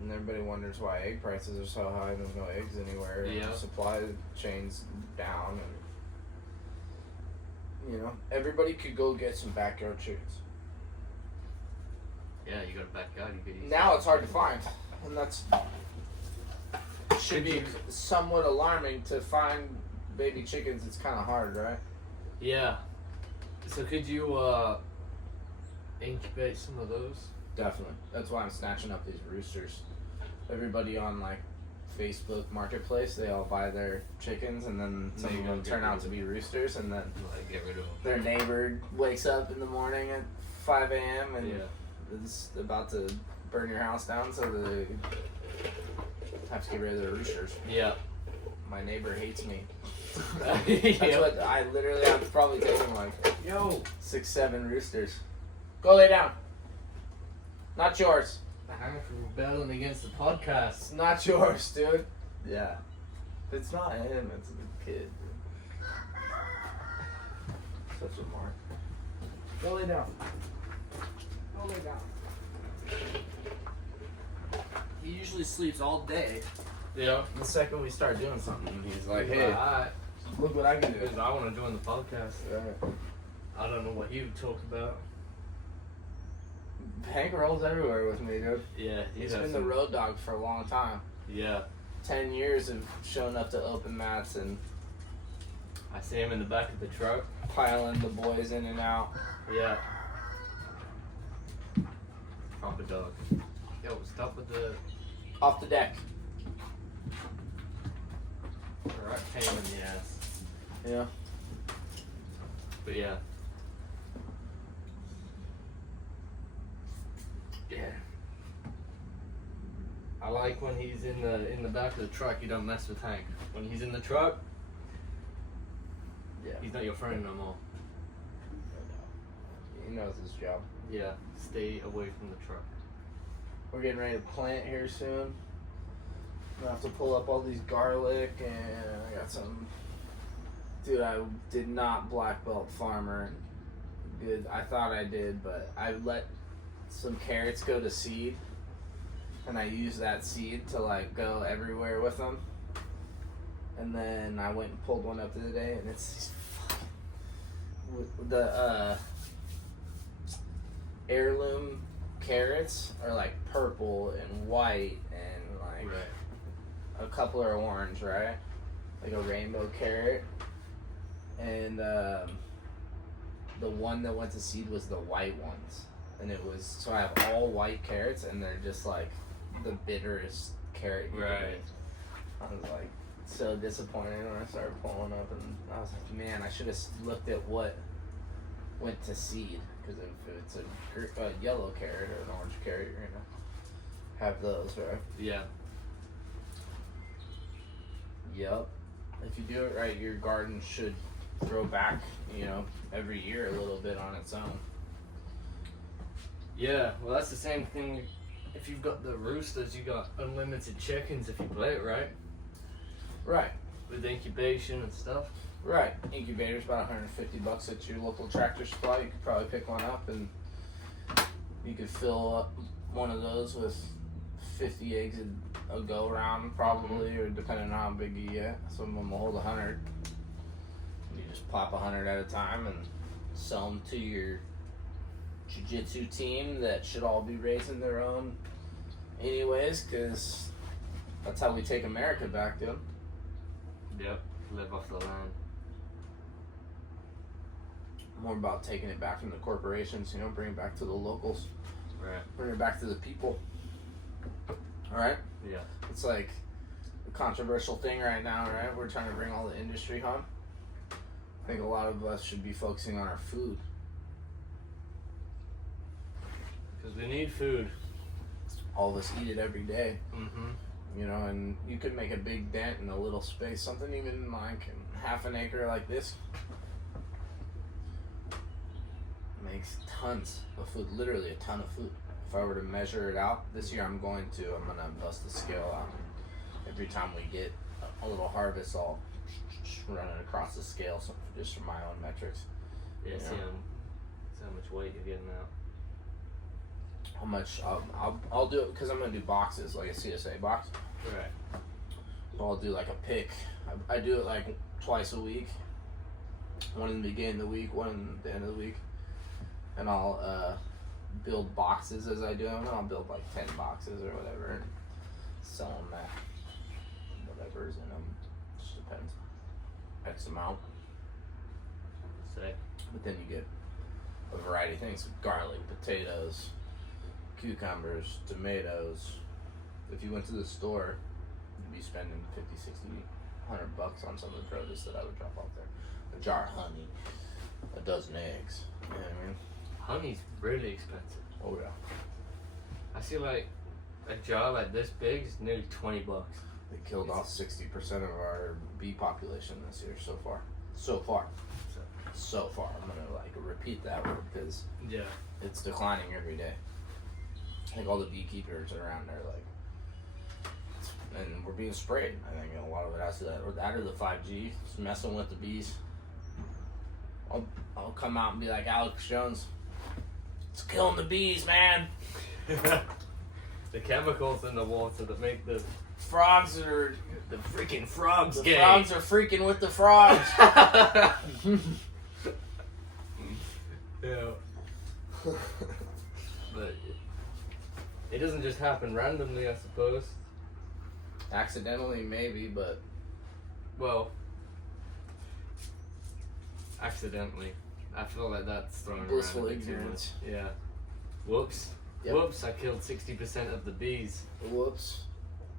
And everybody wonders why egg prices are so high and there's no eggs anywhere. Yeah. And supply chains down, and everybody could go get some backyard chickens. Yeah, you got a backyard. You could eat. Now it's hard to find, and that's should be somewhat alarming to find baby chickens. It's kind of hard, right? Yeah. So could you incubate some of those? Definitely. That's why I'm snatching up these roosters. Everybody on like Facebook Marketplace, they all buy their chickens, and then some of them turn out to be roosters, and then Like get rid of them. their neighbor wakes up in the morning at 5 a.m. and Yeah. is about to burn your house down, so they have to get rid of their roosters. Yeah. My neighbor hates me. That's Yeah. what I literally have probably taken like Yo. 6-7 roosters. Go lay down. Not yours. Hank for rebelling against the podcast. It's not yours, dude. Yeah. It's not him, it's the kid, dude. Such a mark. Go lay down. Go lay down. He usually sleeps all day. Yeah. The second we start doing something, he's like, Hey, hey, look what I can do. because I want to join the podcast. Yeah. I don't know what he would talk about. Hank rolls everywhere with me, dude. Yeah, He's been the road dog for a long time. Yeah, 10 years of showing up to open mats and I see him in the back of the truck. piling the boys in and out. Yeah. Proper dog. Yo, stop with the Off the deck. right pain in the ass. Yeah. But yeah. Yeah. I like when he's in the back of the truck. You don't mess with Hank. When he's in the truck, Yeah. he's not your friend no more. He knows his job. Yeah. Stay away from the truck. We're getting ready to plant here soon. I have to pull up all these garlic, and I got some. Dude, I did not black belt farmer. Good, I thought I did, but I let some carrots go to seed, and I used that seed to like go everywhere with them. And then I went and pulled one up the other day, and it's these fucking the heirloom carrots are like purple and white and like a couple are orange, right? Like a rainbow carrot. And the one that went to seed was the white ones. And it was, so I have all white carrots and they're just like the bitterest carrot you can eat. I was like so disappointed when I started pulling up, and I was like, man, I should have looked at what went to seed, because if it's a yellow carrot or an orange carrot, you're gonna have those, right? Yeah. Yep. If you do it right, your garden should grow back, every year a little bit on its own. Yeah, well, that's the same thing. If you've got the roosters, you got unlimited chickens if you play it right. Right. With incubation and stuff. Right. Incubator's about $150 at your local Tractor Supply. You could probably pick one up, and you could fill up one of those with 50 eggs a go round, probably, or depending on how big you get. Some of them will hold 100. You just plop 100 at a time and sell them to your jiu-jitsu team that should all be raising their own anyways, because that's how we take America back, dude. Yep, live off the land. More about taking it back from the corporations, bring it back to the locals. Right. Bring it back to the people. Alright? Yeah. It's like a controversial thing right now, right? We're trying to bring all the industry home. I think a lot of us should be focusing on our food. Because we need food. All of us eat it every day. Mm-hmm. And you could make a big dent in a little space. Something even like half an acre like this makes tons of food. Literally a ton of food. If I were to measure it out, this year I'm gonna bust the scale out. Every time we get a little harvest, I'll run it across the scale, just for my own metrics. Yeah, see how much weight you're getting out. How much I'll do it, because I'm gonna do boxes, like a CSA box. Right. So I'll do like a pick. I do it like twice a week. One in the beginning of the week, one in the end of the week. And I'll build boxes as I do them. I'll build like 10 boxes or whatever and sell them at whatever's in them. Just depends. X amount. Sick. But then you get a variety of things: garlic, potatoes, cucumbers, tomatoes. If you went to the store, you'd be spending 50, 60, $100 on some of the produce that I would drop off there. A jar of honey, a dozen eggs. You know what I mean? Honey's really expensive. Oh yeah. I see like a jar like this big is nearly $20. They killed off 60% of our bee population this year so far. So far. I'm gonna repeat that word, because it's declining every day. I think all the beekeepers around there and we're being sprayed. I think a lot of it has to that or the 5G. It's messing with the bees. I'll come out and be like Alex Jones. It's killing the bees, man. The chemicals in the water that make the frogs are the freaking frogs the gay. Frogs are freaking with the frogs. Yeah. But it doesn't just happen randomly, I suppose. Accidentally, maybe, but well, accidentally. I feel like that's thrown blissful around a bit too ignorance. much. Yeah. Whoops. Yep. Whoops, I killed 60% of the bees. Whoops.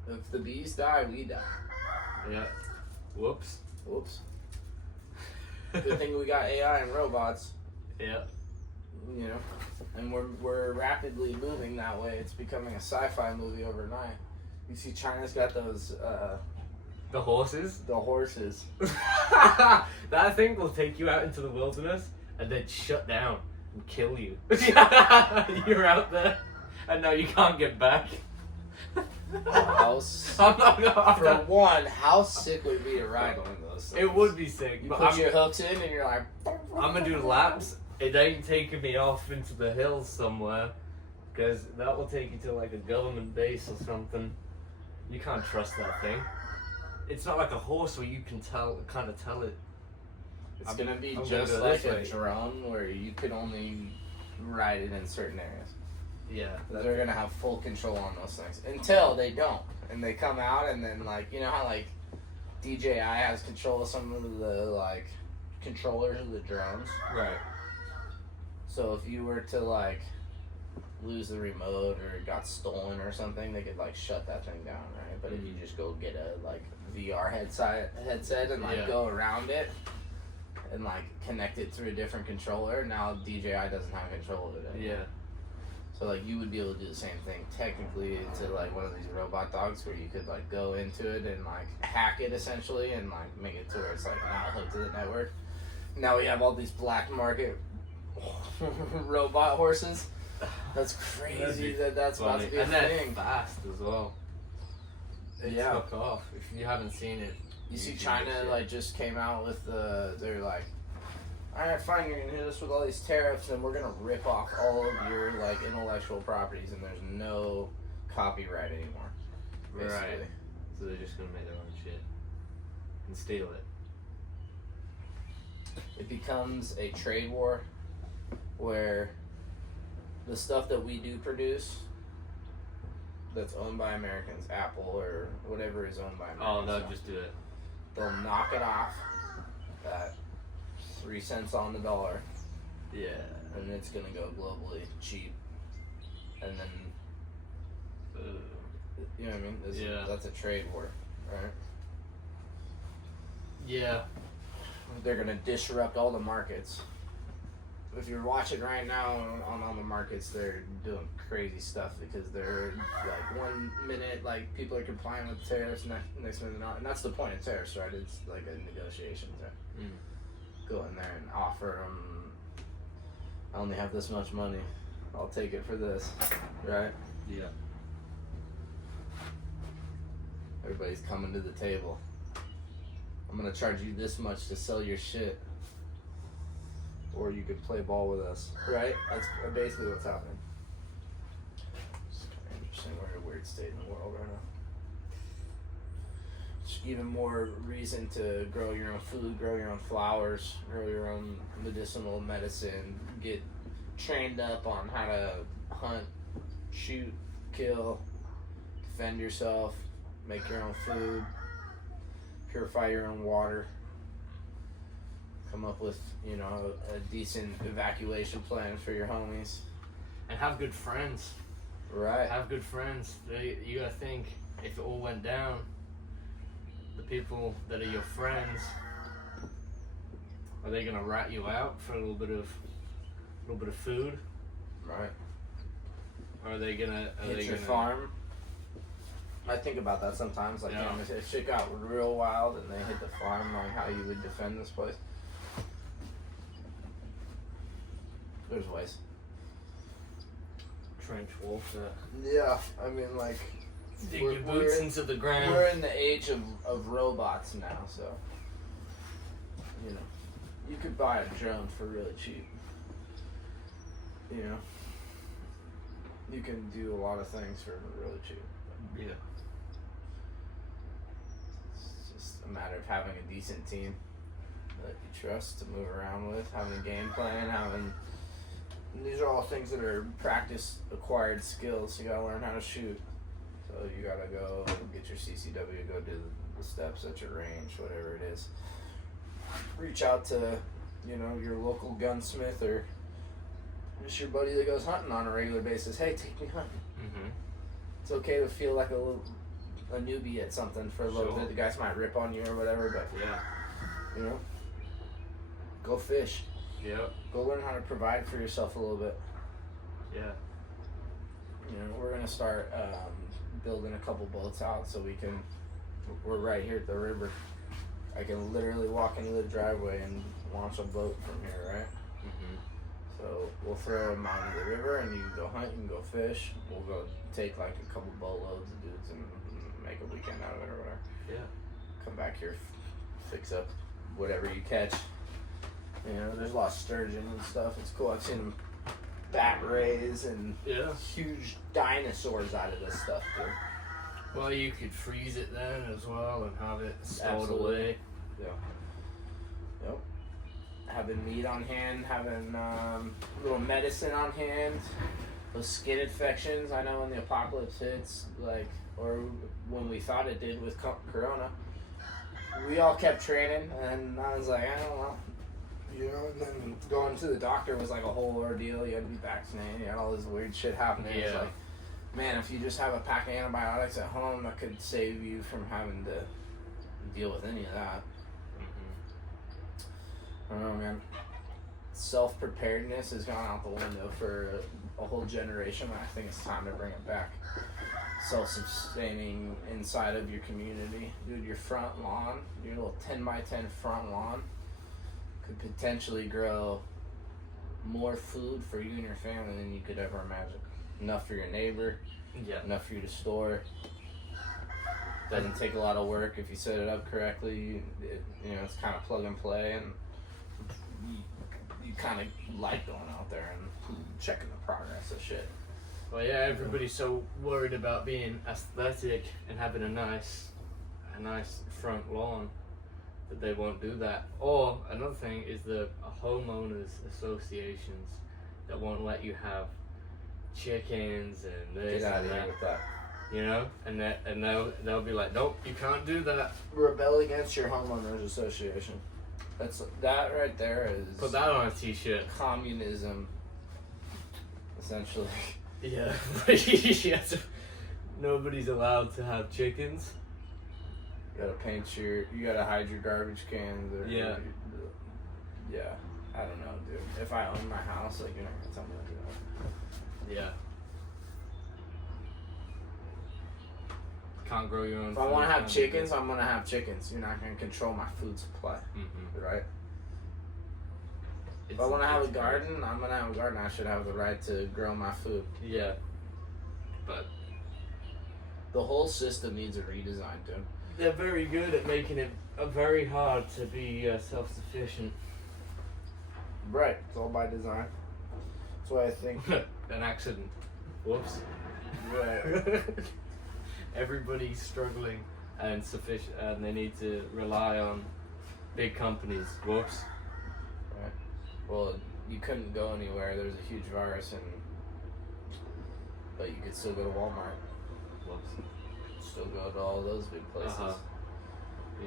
If the bees die, we die. Yeah. Whoops. Whoops. Good thing we got AI and robots. Yeah. And we're rapidly moving that way. It's becoming a sci-fi movie overnight. You see China's got those The horses? the horses. That thing will take you out into the wilderness and then shut down and kill you. You're out there and now you can't get back. House. I'm not gonna, For one, how sick would it be to ride one of those things? It would be sick. You But put your hooks in and you're like... I'm gonna do laps. It ain't taking me off into the hills somewhere, because that will take you to like a government base or something. You can't trust that thing. It's not like a horse where you can kind of tell it It's gonna be I'm just gonna go like this a way. drone where you could only ride it in certain areas. Yeah. They're gonna have full control on those things until they don't, and they come out and then like you know how like DJI has control of some of the like controllers of the drones. Right. So if you were to like lose the remote or it got stolen or something, they could like shut that thing down, right? But if you just go get a like VR headset and like go around it and like connect it through a different controller, now DJI doesn't have control of it anymore. Yeah. So like you would be able to do the same thing technically to like one of these robot dogs where you could like go into it and like hack it essentially and like make it to where it's like not hooked to the network. Now we have all these black market robot horses. That's crazy that's about to be a and they're thing. fast as well. They took off. If you haven't seen it, You see China like just came out with they're like, alright fine, you're gonna hit us with all these tariffs and we're gonna rip off all of your like intellectual properties and there's no copyright anymore. Basically. Right. So they're just gonna make their own shit and steal it. It becomes a trade war where the stuff that we do produce that's owned by Americans, Apple or whatever is owned by Americans. Oh, they'll just do it. They'll knock it off at 3 cents on the dollar, Yeah. and it's gonna go globally cheap. And then, you know what I mean? That's a trade war, right? Yeah. They're gonna disrupt all the markets. If you're watching right now on the markets, they're doing crazy stuff because they're like 1 minute like people are complying with tariffs, next minute not, and that's the point of tariffs, right? It's like a negotiation to go in there and offer them. I only have this much money. I'll take it for this, right? Yeah. Everybody's coming to the table. I'm gonna charge you this much to sell your shit. Or you could play ball with us, right? That's basically what's happening. It's kind of interesting. We're in a weird state in the world right now. It's even more reason to grow your own food, grow your own flowers, grow your own medicinal medicine, get trained up on how to hunt, shoot, kill, defend yourself, make your own food, purify your own water. Come up with, you know, a decent evacuation plan for your homies. And have good friends. Right. Have good friends. You gotta think, if it all went down, the people that are your friends, are they gonna rat you out for a little bit of food? Right. Or are they gonna Hit your farm. I think about that sometimes. Like, damn, if shit got real wild and they hit the farm, like how you would defend this place. There's ways. trench warfare? Yeah, I mean, like, Dig your boots into the ground. we're in the age of robots now, so, you know, you could buy a drone for really cheap. You know, you can do a lot of things for really cheap. Yeah. It's just a matter of having a decent team that you trust to move around with, having a game plan, and these are all things that are practice acquired skills. You gotta learn how to shoot. So you gotta go get your CCW, go do the steps at your range, whatever it is. Reach out to, you know, your local gunsmith or just your buddy that goes hunting on a regular basis. Hey, take me hunting. Mm-hmm. It's okay to feel like a newbie at something for a little Sure. bit. The guys might rip on you or whatever, but Yeah. you know, go fish. Yep. Go learn how to provide for yourself a little bit. Yeah. You know, we're gonna start building a couple boats out so we can. We're right here at the river. I can literally walk into the driveway and launch a boat from here, right? Mm-hmm. So we'll throw them out into the river, and you can go hunt, you can go fish. We'll go take like a couple boatloads of dudes and make a weekend out of it or whatever. Yeah. Come back here, fix up whatever you catch. You know, there's a lot of sturgeon and stuff. It's cool. I've seen them bat rays and Yeah. huge dinosaurs out of this stuff, dude. Well, you could freeze it then as well and have it stored Absolutely. away. Yeah. Yep. having meat on hand, having little medicine on hand. Those skin infections, I know when the apocalypse hits, like, or when we thought it did with Corona, we all kept training, and I was like, I don't know. You know, and then going to the doctor was like a whole ordeal. You had to be vaccinated. You had all this weird shit happening. Yeah. It's like, man, if you just have a pack of antibiotics at home, that could save you from having to deal with any of that. I don't know, man. Self-preparedness has gone out the window for a whole generation. I think it's time to bring it back. Self-sustaining inside of your community. Dude, your front lawn, your little 10 by 10 front lawn could potentially grow more food for you and your family than you could ever imagine. Enough for your neighbor, enough for you to store. Doesn't take a lot of work if you set it up correctly. It's kind of plug and play, and you kind of like going out there and checking the progress of shit. Well, yeah, everybody's so worried about being aesthetic and having a nice front lawn that they won't do that. Or another thing is the homeowners associations that won't let you have chickens and this Get out and of here that. with that. You know, and they'll be like, nope, you can't do that. Rebel against your homeowners association. That right there is Put that on a t-shirt. communism, essentially. Yeah, yes. Nobody's allowed to have chickens. You gotta hide your garbage cans. Yeah, I don't know, dude. If I own my house, like, you're not gonna tell me to do that. Yeah. Can't grow your own If food. I want to have chickens, I'm gonna have chickens. You're not gonna control my food supply, right? If I want to have a garden, I'm gonna have a garden. I should have the right to grow my food. Yeah. But the whole system needs a redesign, dude. They're very good at making it very hard to be self-sufficient. Right. It's all by design. That's why I think an accident. Whoops. Right. Everybody's struggling and sufficient, and they need to rely on big companies. Whoops. Right. Well, you couldn't go anywhere. There's a huge virus, but you could still go to Walmart. Whoops. Still go to all those big places.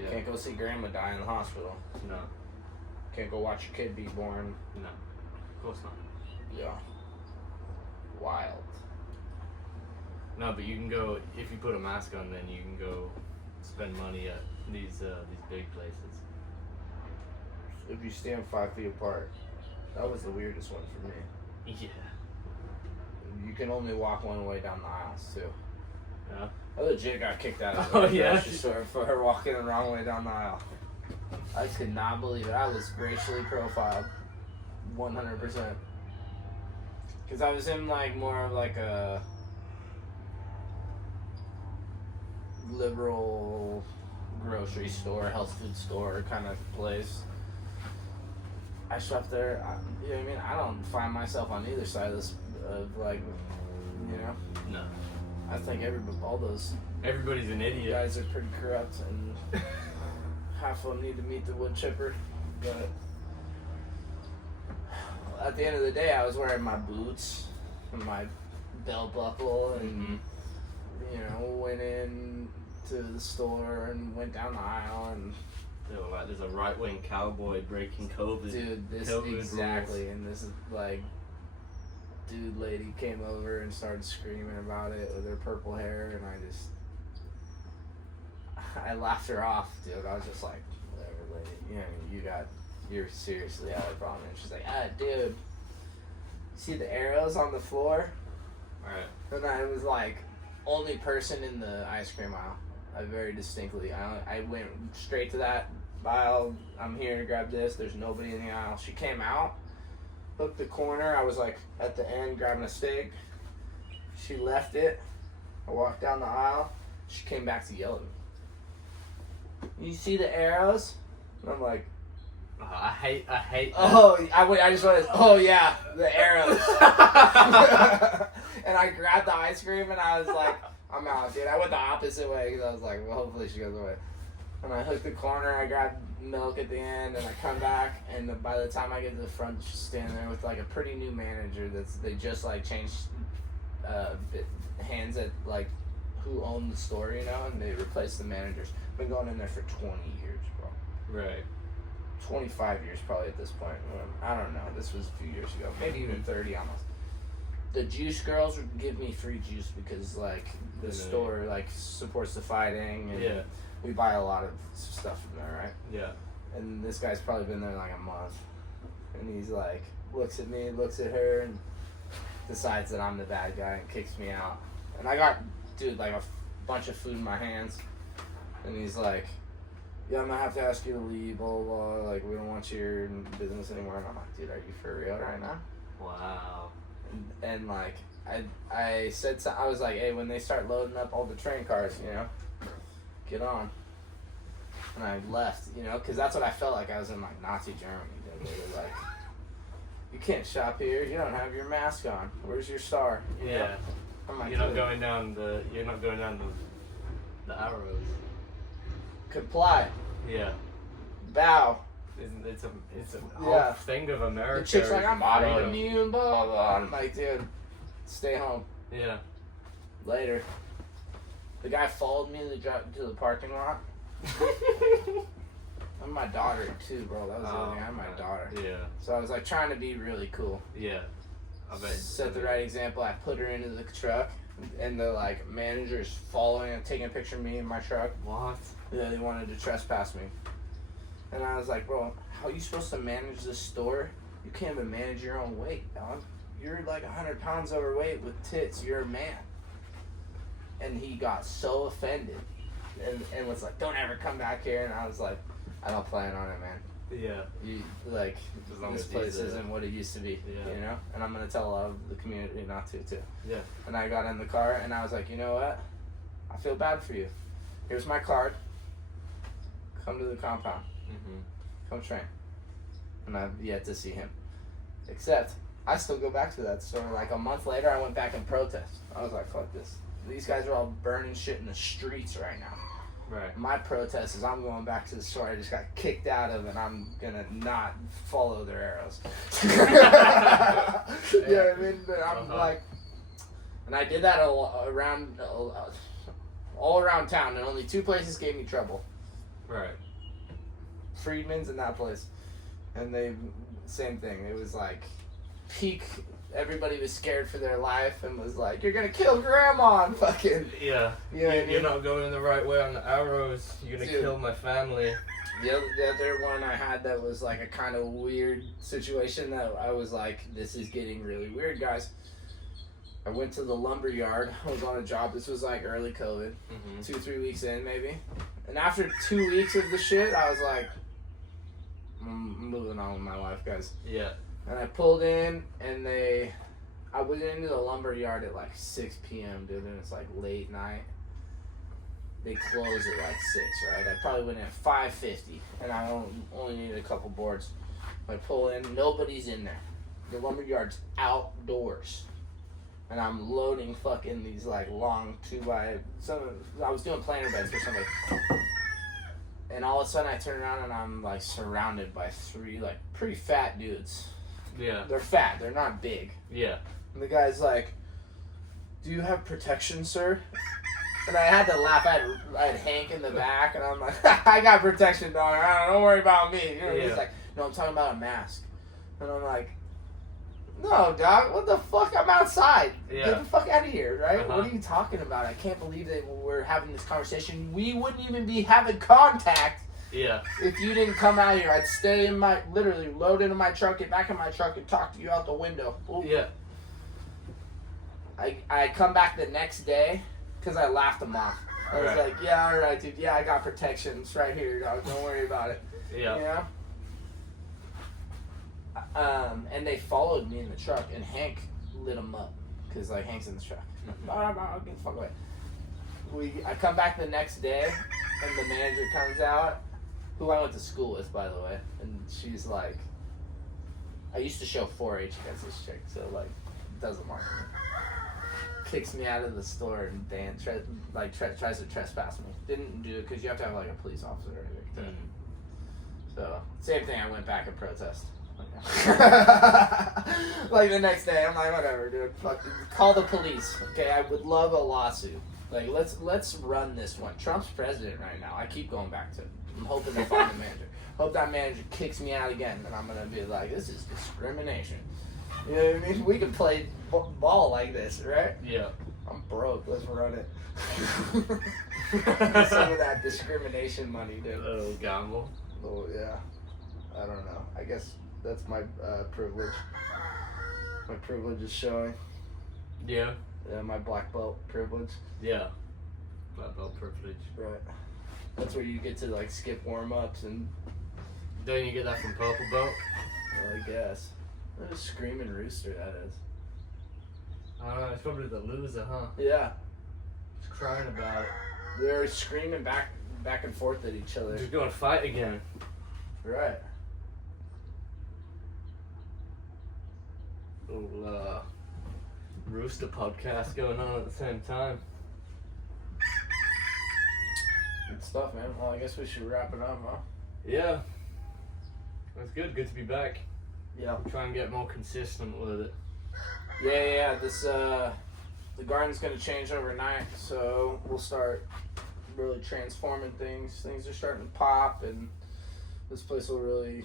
Yeah. Can't go see grandma die in the hospital. No. Can't go watch your kid be born. No. Of course not. Yeah. Wild. No, but you can go, if you put a mask on, then you can go spend money at these big places. If you stand 5 feet apart. That was the weirdest one for me. Yeah. You can only walk one way down the aisles, too. Yeah. I legit got kicked out of Oh, the yeah? grocery store for her walking the wrong way down the aisle. I could not believe it. I was racially profiled. 100%. Because I was in, like, more of, like, a liberal grocery store, health food store kind of place. I shop there. You know what I mean? I don't find myself on either side of this, like, you know? No. I think all those Everybody's an idiot. guys are pretty corrupt, and half of them need to meet the wood chipper. But at the end of the day, I was wearing my boots and my belt buckle, and went in to the store and went down the aisle, and They were like, there's a right-wing cowboy breaking COVID. dude, this COVID exactly, rules. and this is like, dude, lady came over and started screaming about it with her purple hair, and I laughed her off, dude. I was just like, whatever, lady, you're seriously out of problem. And she's like, dude, see the arrows on the floor? Alright. And I was like, only person in the ice cream aisle. I very distinctly, I went straight to that aisle. I'm here to grab this. There's nobody in the aisle. She came out, hooked the corner. I was like at the end grabbing a steak. She left it. I walked down the aisle. She came back to yell at me. You see the arrows? And I'm like, I hate that. oh, I just wanted, oh yeah, the arrows. And I grabbed the ice cream and I was like, I'm out, dude. I went the opposite way because I was like, well, hopefully she goes away. And I hook the corner, I grab milk at the end, and I come back, and by the time I get to the front, just standing there with like a pretty new manager they just like changed hands at like who owned the store, you know, and they replaced the managers. Been going in there for 20 years, bro. Right. 25 years probably at this point. I don't know. This was a few years ago. Maybe even 30 almost. The juice girls would give me free juice because like the store like supports the fighting and we buy a lot of stuff from there, right? Yeah. And this guy's probably been there like a month. And he's like looks at me, looks at her, and decides that I'm the bad guy and kicks me out. And I got like a bunch of food in my hands. And he's like, yeah, I'm gonna have to ask you to leave, blah, blah, blah. Like, we don't want you here in business anymore. And I'm like, dude, are you for real right now? Wow. And like, I said, I was like, hey, when they start loading up all the train cars, you know, get on. And I left, you know, because that's what I felt like I was in like Nazi Germany. They were like, you can't shop here. You don't have your mask on. Where's your star? You know? I'm like, you're not going down the arrows. Comply. Yeah. Bow. It's a whole thing of America. The chick's like, I'm autoimmune, blah, blah, blah. I'm like, dude, stay home. Yeah. Later. The guy followed me to the parking lot. I'm my daughter too, bro. That was the other thing. I'm my daughter. Yeah. So I was like trying to be really cool. Yeah. I bet. Set the right example. I put her into the truck, and the like manager's following and taking a picture of me in my truck. What? Yeah, they wanted to trespass me. And I was like, bro, how are you supposed to manage this store? You can't even manage your own weight, dog. You're like 100 pounds overweight with tits. You're a man. And he got so offended and was like, don't ever come back here. And I was like, I don't plan on it, man. Yeah. You like, this place isn't what it used to be, yeah. you know? And I'm going to tell a lot of the community not to, too. Yeah. And I got in the car, and I was like, you know what? I feel bad for you. Here's my card. Come to the compound. Mm-hmm. Come train. And I've yet to see him. Except, I still go back to that store. Like, a month later, I went back and protest. I was like, fuck this. These guys are all burning shit in the streets right now. Right. My protest is I'm going back to the store I just got kicked out of, and I'm gonna not follow their arrows. You know what I mean? I'm like, and I did that all around town, and only 2 places gave me trouble. Right. Friedman's and that place, and they same thing. It was like peak. Everybody was scared for their life and was like, "You're gonna kill Grandma!" And fucking You're not going the right way on the arrows. You're gonna kill my family. The other one I had that was like a kind of weird situation that I was like, "This is getting really weird, guys." I went to the lumber yard. I was on a job. This was like early COVID, 2-3 weeks in maybe. And after 2 weeks of the shit, I was like, I'm moving on with my life, guys. Yeah. And I pulled in, and I went into the lumber yard at like 6 p.m., dude, and it's like late night. They close at like 6, right? I probably went in at 5:50, and I only needed a couple boards. I pull in, nobody's in there. The lumber yard's outdoors. And I'm loading fucking these like long 2x. I was doing planter beds for somebody. And all of a sudden I turn around and I'm like surrounded by 3 like pretty fat dudes. Yeah. They're fat, they're not big. Yeah. And the guy's like, "Do you have protection, sir?" And I had to laugh. I had Hank in the back, and I'm like, "I got protection, dog. Don't worry about me." You know, he's like, "No, I'm talking about a mask." And I'm like, "No, dog, what the fuck? I'm outside. Yeah. Get the fuck out of here, right? What are you talking about? I can't believe that we're having this conversation. We wouldn't even be having contact if you didn't come out here. I'd stay literally load into my truck, get back in my truck, and talk to you out the window." Ooh. Yeah. I come back the next day because I laughed them off. I was like, "Yeah, all right, dude. Yeah, I got protection. It's right here, dog. Don't worry about it." Yeah. You know? And they followed me in the truck, and Hank lit them up because like Hank's in the truck. I'll get the fuck away. I come back the next day, and the manager comes out, who I went to school with, by the way, and she's like, I used to show 4-H against this chick, so like, it doesn't matter. kicks me out of the store, and Dan tries to trespass me. Didn't do it because you have to have like a police officer or anything. So same thing. I went back and protest. Like the next day, I'm like, whatever, dude. Fuck, call the police. Okay, I would love a lawsuit. Like, let's run this one. Trump's president right now. I keep going back to it. I'm hoping to find a manager. Hope that manager kicks me out again, and I'm gonna be like, this is discrimination. You know what I mean? We can play ball like this, right? Yeah. I'm broke. Let's run it. Some of that discrimination money, dude. A little gamble. Oh yeah. I don't know. I guess that's my privilege. My privilege is showing. Yeah. Yeah, my black belt privilege. Yeah. Black belt privilege. Right. That's where you get to like skip warm-ups and... Don't you get that from purple belt? Well, I guess. What a screaming rooster that is. I don't know, it's probably the loser, huh? Yeah. Just crying about it. They're screaming back and forth at each other. They're going to fight again. Right. Little rooster podcast going on at the same time. Good stuff, man. Well, I guess we should wrap it up, huh? Yeah. That's good. Good to be back. Yeah. Try and get more consistent with it. Yeah. This the garden's gonna change overnight, so we'll start really transforming things. Things are starting to pop, and this place will really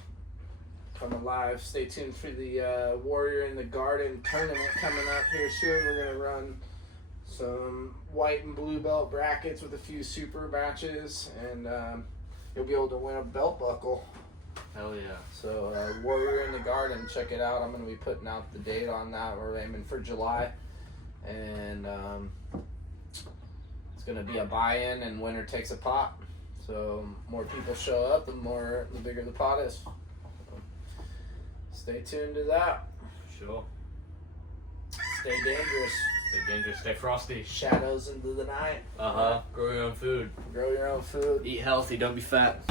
come alive. Stay tuned for the Warrior in the Garden tournament coming up here soon. We're gonna run some white and blue belt brackets with a few super matches, and you'll be able to win a belt buckle. Hell yeah. So Warrior in the Garden, check it out. I'm going to be putting out the date on that. We're aiming for July, and it's going to be a buy-in, and winner takes a pot. So more people show up, the bigger the pot is. Stay tuned to that. Sure. Stay dangerous. Stay dangerous. Stay frosty. Shadows into the night. Grow your own food. Grow your own food. Eat healthy. Don't be fat.